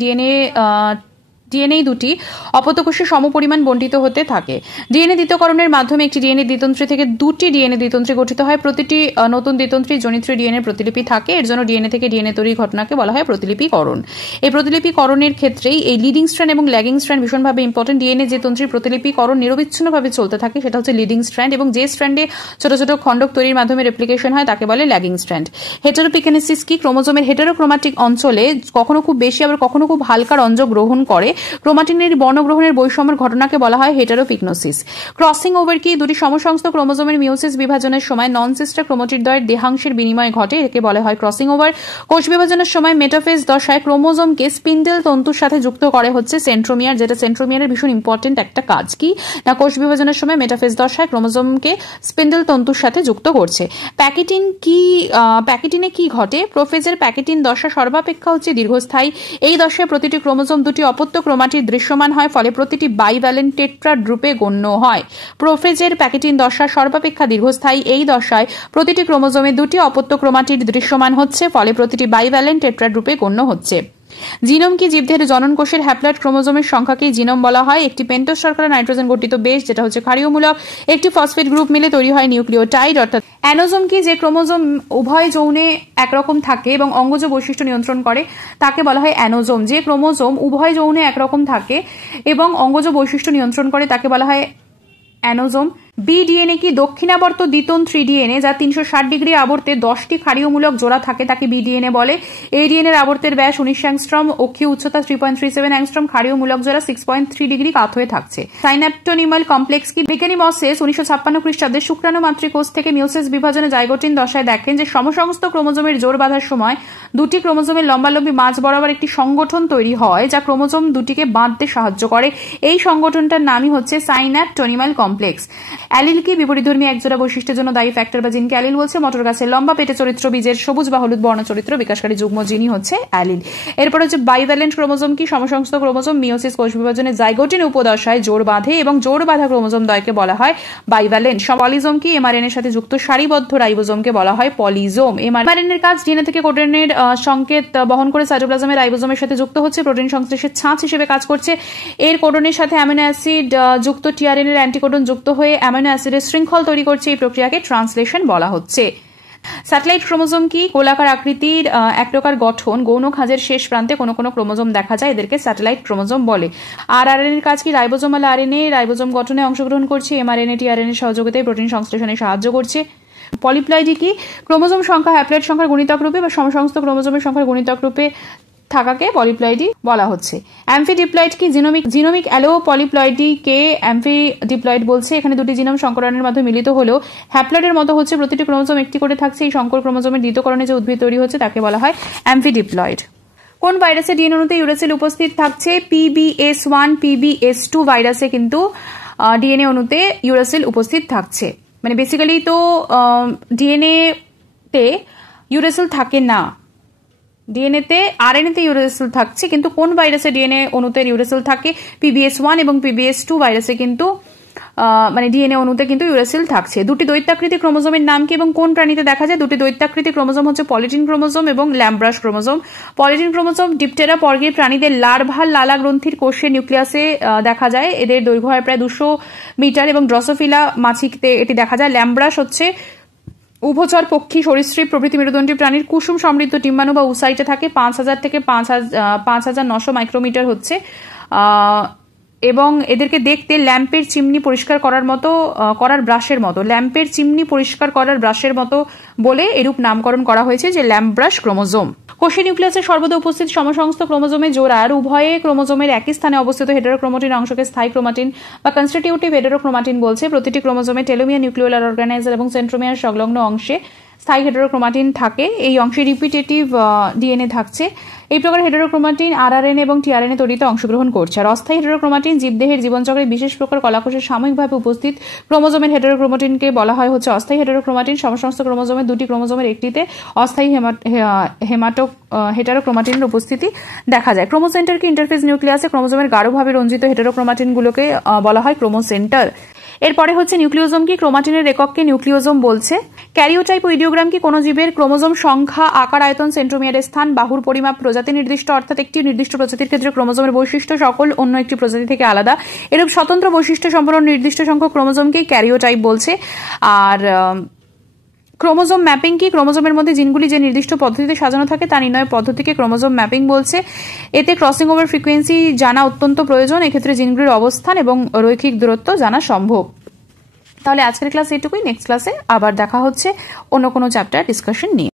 ডিএনএ দুটি অপত্যকোষে সমপরিমাণ বণ্টিত হতে থাকে। ডিএনএ দ্বিতীয়করণের মাধ্যমে একটি ডিএনএ দ্বিতন্ত্রী থেকে 2টি ডিএনএ দ্বিতন্ত্রী গঠিত হয়। প্রতিটি নতুন দ্বিতন্ত্রী জনিত্রী ডিএনএ প্রতিলিপি থাকে। এর জন্য ডিএনএ থেকে ডিএনএ তৈরির ঘটনাকে বলা হয় প্রতিলিপিকরণ। এই প্রতিলিপিকরণের ক্ষেত্রেই এই লিডিং স্ট্র্যান্ড এবং ল্যাগিং স্ট্র্যান্ড ভীষণভাবে ইম্পর্টেন্ট। ডিএনএ যে তন্ত্রীর প্রতিলিপিকরণ নিরবিচ্ছিন্নভাবে চলতে থাকে সেটা হচ্ছে লিডিং স্ট্র্যান্ড, এবং যে স্ট্র্যান্ডে ছোট ছোট খণ্ডক তৈরির মাধ্যমে রেপ্লিকেশন হয় তাকে বলে ল্যাগিং স্ট্র্যান্ড। হেটারোপিকেনেসিস কি? ক্রোমোজোমের হেটারোক্রোমাটিক অঞ্চলে কখনো খুব বেশি আবার কখনো খুব হালকা রঞ্জক গ্রহণ করে ক্রোমাটিনের বর্ণগ্রহণের বৈষম্যের ঘটনাকে বলা হয় হেটারোপিকনোসিস। ক্রসিং ওভার কি? দুটি সমসংস্থ ক্রোমোজোমের মিওসিস বিভাজনের সময় নন সিস্টার ক্রোমাটিডদ্বয়ের দেহাংশের বিনিময় ঘটে, একে বলা হয় ক্রসিং ওভার। কোষ বিভাজনের সময় মেটাফেজ দশায় ক্রোমোজোমকে স্পিন্ডেল তন্তুর সাথে যুক্ত করে হচ্ছে সেন্ট্রোমিয়ার, যেটা সেন্ট্রোমিয়ারের ভীষণ ইম্পর্টেন্ট একটা কাজ। কি না, কোষ বিভাজনের সময় মেটাফেজ দশায় ক্রোমোজোমকে স্পিন্ডেল তন্তুর সাথে যুক্ত করছে। প্যাকেটিন কি? প্যাকেটিনে কি ঘটে? প্রোফেজের প্যাকেটিন দশা সর্বাপেক্ষা হচ্ছে দীর্ঘস্থায়ী। এই দশায় প্রতিটি ক্রোমোজোম দুটি অপত্য ক্রোমাটিড দৃশ্যমান হয়, ফলে প্রতিটি বাইভ্যালেন্ট টেট্রাড রূপে গণ্য হয়। প্রোফেজের প্যাকেটিন দশা সর্বাপেক্ষা দীর্ঘস্থায়ী। এই দশায় প্রতিটি ক্রোমোজোমে দুটি অপত্য ক্রোমাটিড দৃশ্যমান হচ্ছে, ফলে প্রতিটি বাইভ্যালেন্ট টেট্রাড রূপে গণ্য হচ্ছে। জিনোম কি? জীবদেহের জনন কোষের হ্যাপ্লয়েড ক্রোমোজোমের সংখ্যাকেই জিনোম বলা হয়। একটি পেন্টোজ শর্করা নাইট্রোজেন গঠিত বেশ, যেটা হচ্ছে ক্ষারীয়মূলক। একটি ফসফেট গ্রুপ মিলে তৈরি হয় নিউক্লিওটাইড। অর্থাৎ অ্যানোজোম কি? যে ক্রোমোজোম উভয় যৌনে একরকম থাকে এবং অঙ্গজ বৈশিষ্ট্য নিয়ন্ত্রণ করে তাকে বলা হয় অ্যানোজোম। যে ক্রোমোজোম উভয় যৌনে একরকম থাকে এবং অঙ্গজ বৈশিষ্ট্য নিয়ন্ত্রণ করে তাকে বলা হয় অ্যানোজোম। বি ডিএনএ কি দক্ষিণাবর্ত দ্বিতন 3 ডিএনএ, যা 360 ডিগ্রি আবর্তে 10টি ক্ষারীয়মূলক জোড়া থাকে, তাকে বি ডিএনএ বলে। এই ডিএনএর আবর্তের ব্যাস 19 অ্যাংস্ট্রম, অক্ষীয় উচ্চতা 3.37 অ্যাংস্ট্রম, ক্ষারীয়মূলক জোড়া 6.3 ডিগ্রি কাত হয়ে থাকছে। সাইন্যাপটোনিমাল কমপ্লেক্স কি? বেকেনি মসেস 1956 খ্রিস্টাব্দে শুক্রাণু মাতৃকোষ থেকে মিওসিস বিভাজনে জাইগোটিন দশায় দেখেন যে সমসংস্থ ক্রোমোজোমের জোর বাঁধার সময় দুটি ক্রোমোজোমের লম্বালম্বি মাঝ বরাবর একটি সংগঠন তৈরি হয় যা ক্রোমোজোম দুটিকে বাঁধতে সাহায্য করে। এই সংগঠনটার নামই হচ্ছে সাইন্যাপটোনিমাল কমপ্লেক্স। অ্যালিল কি? বিপরীতধর্মী একজোড়া বৈশিষ্ট্যের জন্য দায়ী ফ্যাক্টর বা জিনকে অ্যালিল বলছে। মটর গাছের লম্বা পেটে চরিত্র বীজের সবুজ বা হলুদ বর্ণ চরিত্র বিকাশকারী যুগ্ম জিনই হচ্ছে অ্যালিল। এরপর হচ্ছে বাইভ্যালেন্ট ক্রোমোজোম কি? সমসংস্থ ক্রোমোজোম মিওসিস কোষ বিভাজনে জাইগোটিন উপদশায় জোর বাঁধে এবং জোর বাঁধা ক্রোমোজোম দ্বয়কে বলা হয় বাইভ্যালেন্ট। পলিজোম কি? এমআরএনএ এর সাথে যুক্ত সারিবদ্ধ রাইবোজোমকে বলা হয় পলিজোম। এমআরএনএ এর কাজ ডিএনএ থেকে কোডনের সংকেত বহন করে সাইটোপ্লাজমে রাইবোজোমের সাথে যুক্ত হচ্ছে, প্রোটিন সংশ্লেষের ছাঁচ হিসেবে কাজ করছে। এর কোডনের সাথে অ্যামিনো অ্যাসিড যুক্ত টিআরএনএ এর অ্যান্টিকোডন যুক্ত হয়ে অ্যামিনো অ্যাসিডের শৃঙ্খল তৈরি করছে। এই প্রক্রিয়াকে ট্রান্সলেশন বলা হচ্ছে। স্যাটেলাইট ক্রোমোজোম কি? গোলাকার আকৃতির এক প্রকার গঠন, গৌণ খাঁজের শেষ প্রান্তে কোনো কোনো ক্রোমোজোম দেখা যায়, এদেরকে স্যাটেলাইট ক্রোমোজোম বলে। আর আরএনএ এর কাজ কি? রাইবোজোমাল আরএনএ রাইবোজোম গঠনে অংশগ্রহণ করছে, এমআরএনএ টিআরএনএ সহযোগিতায় প্রোটিন সংশ্লেষণে সাহায্য করছে। পলিপ্লয়েডি কি? ক্রোমোজোম সংখ্যা হ্যাপ্লয়েড সংখ্যার গুণিতক রূপে বা সমসংস্থ ক্রোমোজোমের সংখ্যার গুণিতক রূপে থাকাকে পলিপ্লয়েডি বলা হচ্ছে। অ্যাম্ফিডিপ্লয়েড কি? জিনোমিক অ্যালো পলিপ্লয়েডি কে অ্যাম্ফিডিপ্লয়েড বলছে। এখানে দুটি জিনোম সংকরণের মাধ্যমে মিলিত হলেও হ্যাপ্লয়েডের মতো হচ্ছে, প্রতিটি ক্রোমোজোম একটি করে থাকছে। এই সংকর ক্রোমোজোমের দ্বিতীয়করণে যে উদ্ভিদ তৈরি হচ্ছে তাকে বলা হয় অ্যাম্ফিডিপ্লয়েড। কোন ভাইরাসে ডিএনএ অণুতে ইউরেসিল উপস্থিত থাকছে? PBS1 PBS2 ভাইরাসে কিন্তু ডিএনএ অণুতে ইউরেসিল উপস্থিত থাকছে। মানে বেসিক্যালি তো ডিএনএ তে ইউরেসিল থাকে না, ডিএনএ তে আরএনএ তে ইউরেসিল থাকছে, কিন্তু কোন ভাইরাসে ডিএনএ অণুতে ইউরেসিল থাকে? PBS1 এবং PBS2 ভাইরাসে কিন্তু মানে ডিএনএ অণুতে কিন্তু ইউরেসিল থাকছে। দুটি দৈত্যাকৃতি ক্রোমোজোমের নাম কি এবং কোন প্রাণীতে দেখা যায়? দুটি দৈত্যাকৃতি ক্রোমোজোম হচ্ছে পলিটিন ক্রোমোজোম এবং ল্যাম্ব্রাস ক্রোমোজোম। পলিটিন ক্রোমোজোম ডিপটেরা পর্গের প্রাণীদের লার্ভাল লালা গ্রন্থির কোষের নিউক্লিয়াসে দেখা যায়, এদের দৈর্ঘ্য হয় প্রায় 200 মিটার এবং ড্রসোফিলা মাছিতে এটি দেখা যায়। ল্যাম্ব্রাস হচ্ছে উভচর, পক্ষী, সরীসৃপ প্রভৃতি মেরুদণ্ডী প্রাণীর কুসুম সমৃদ্ধ ডিম্বাণু বা উসাইটে থাকে। 5000 থেকে 5900 মাইক্রোমিটার হচ্ছে, এবং এদেরকে দেখতে ল্যাম্পের চিমনি পরিষ্কার করার ব্রাশের মতো, ল্যাম্পের চিমনি পরিষ্কার করার ব্রাশের মতো বলে এরূপ নামকরণ করা হয়েছে যে ল্যাম্ব্রাস ক্রোমোজোম। কোষের নিউক্লিয়াসে সর্বদা উপস্থিত সমসংস্থ ক্রোমোজোমে জোড়ার উভয়ে ক্রোমোজোমের একই স্থানে অবস্থিত হেটেরোক্রোমাটিন অংশকে স্থায়ী ক্রোমাটিন বা কনস্টিটিউটিভ হেটেরোক্রোমাটিন বলছে। প্রতিটি ক্রোমোজোমে টেলোমিয়ার, নিউক্লিওলার অর্গানাইজার এবং সেন্ট্রোমিয়ার সংলগ্ন অংশে স্থায়ী হেটেরোক্রোমাটিন থাকে। এই অংশে রিপিটেটিভ ডিএনএ থাকছে। এই প্রকার হেটেরোক্রোমাটিন আরআরএনএ এবং টিআরএনএ তৈরিতে অংশগ্রহণ করছে। আর অস্থায়ী হেটেরোক্রোমাটিন জীবদেহের জীবনচক্রে বিশেষ প্রকার কলাকোষে সাময়িকভাবে উপস্থিত ক্রোমোজোমের হেটেরোক্রোমাটিনকে বলা হয় হচ্ছে অস্থায়ী হেটেরোক্রোমাটিন। সমস্ত ক্রোমোজোমের দুটি ক্রোমোজোমের একটিতে অস্থায়ী হেটেরোক্রোমাটিনের উপস্থিতি দেখা যায়। ক্রোমোসেন্টার কি? ইন্টারফেস নিউক্লিয়াসে ক্রোমোজোমের গাঢ়ভাবে রঞ্জিত হেটেরোক্রোমাটিনগুলোকে বলা হয় ক্রোমোসেন্টার। এরপরে হচ্ছে নিউক্লিওজোম কি? ক্রোমাটিনের একককে নিউক্লিওজোম বলছে। ক্যারিওটাইপ ও ইডিওগ্রাম কি? কোন জীবের ক্রোমোজোম সংখ্যা, আকার, আয়তন, সেন্ট্রোমিয়ারের স্থান, বাহুর পরিমাপ প্রজাতি নির্দিষ্ট, অর্থাৎ একটি নির্দিষ্ট প্রজাতির ক্ষেত্রে ক্রোমোজোমের বৈশিষ্ট্য সকল অন্য একটি প্রজাতি থেকে আলাদা। এরূপ স্বতন্ত্র বৈশিষ্ট্য সম্পন্ন নির্দিষ্ট সংখ্যক ক্রোমোজোমকে ক্যারিওটাইপ বলছে। আর ক্রোমোজোম ম্যাপিং কি? ক্রোমোজোমের মধ্যে জিনগুলি যে নির্দিষ্ট পদ্ধতিতে সাজানো থাকে তা নির্ণয়ের পদ্ধতিকে ক্রোমোজোম ম্যাপিং বলছে। এতে ক্রসিং ওভার ফ্রিকোয়েন্সি জানা অত্যন্ত প্রয়োজন, এক্ষেত্রে জিনগুলির অবস্থান এবং রৈখিক দূরত্ব জানা সম্ভব। তাহলে আজকের ক্লাস এটুকুই। নেক্সট ক্লাসে আবার দেখা হচ্ছে অন্য কোনো চ্যাপ্টার ডিসকাশন নিয়ে।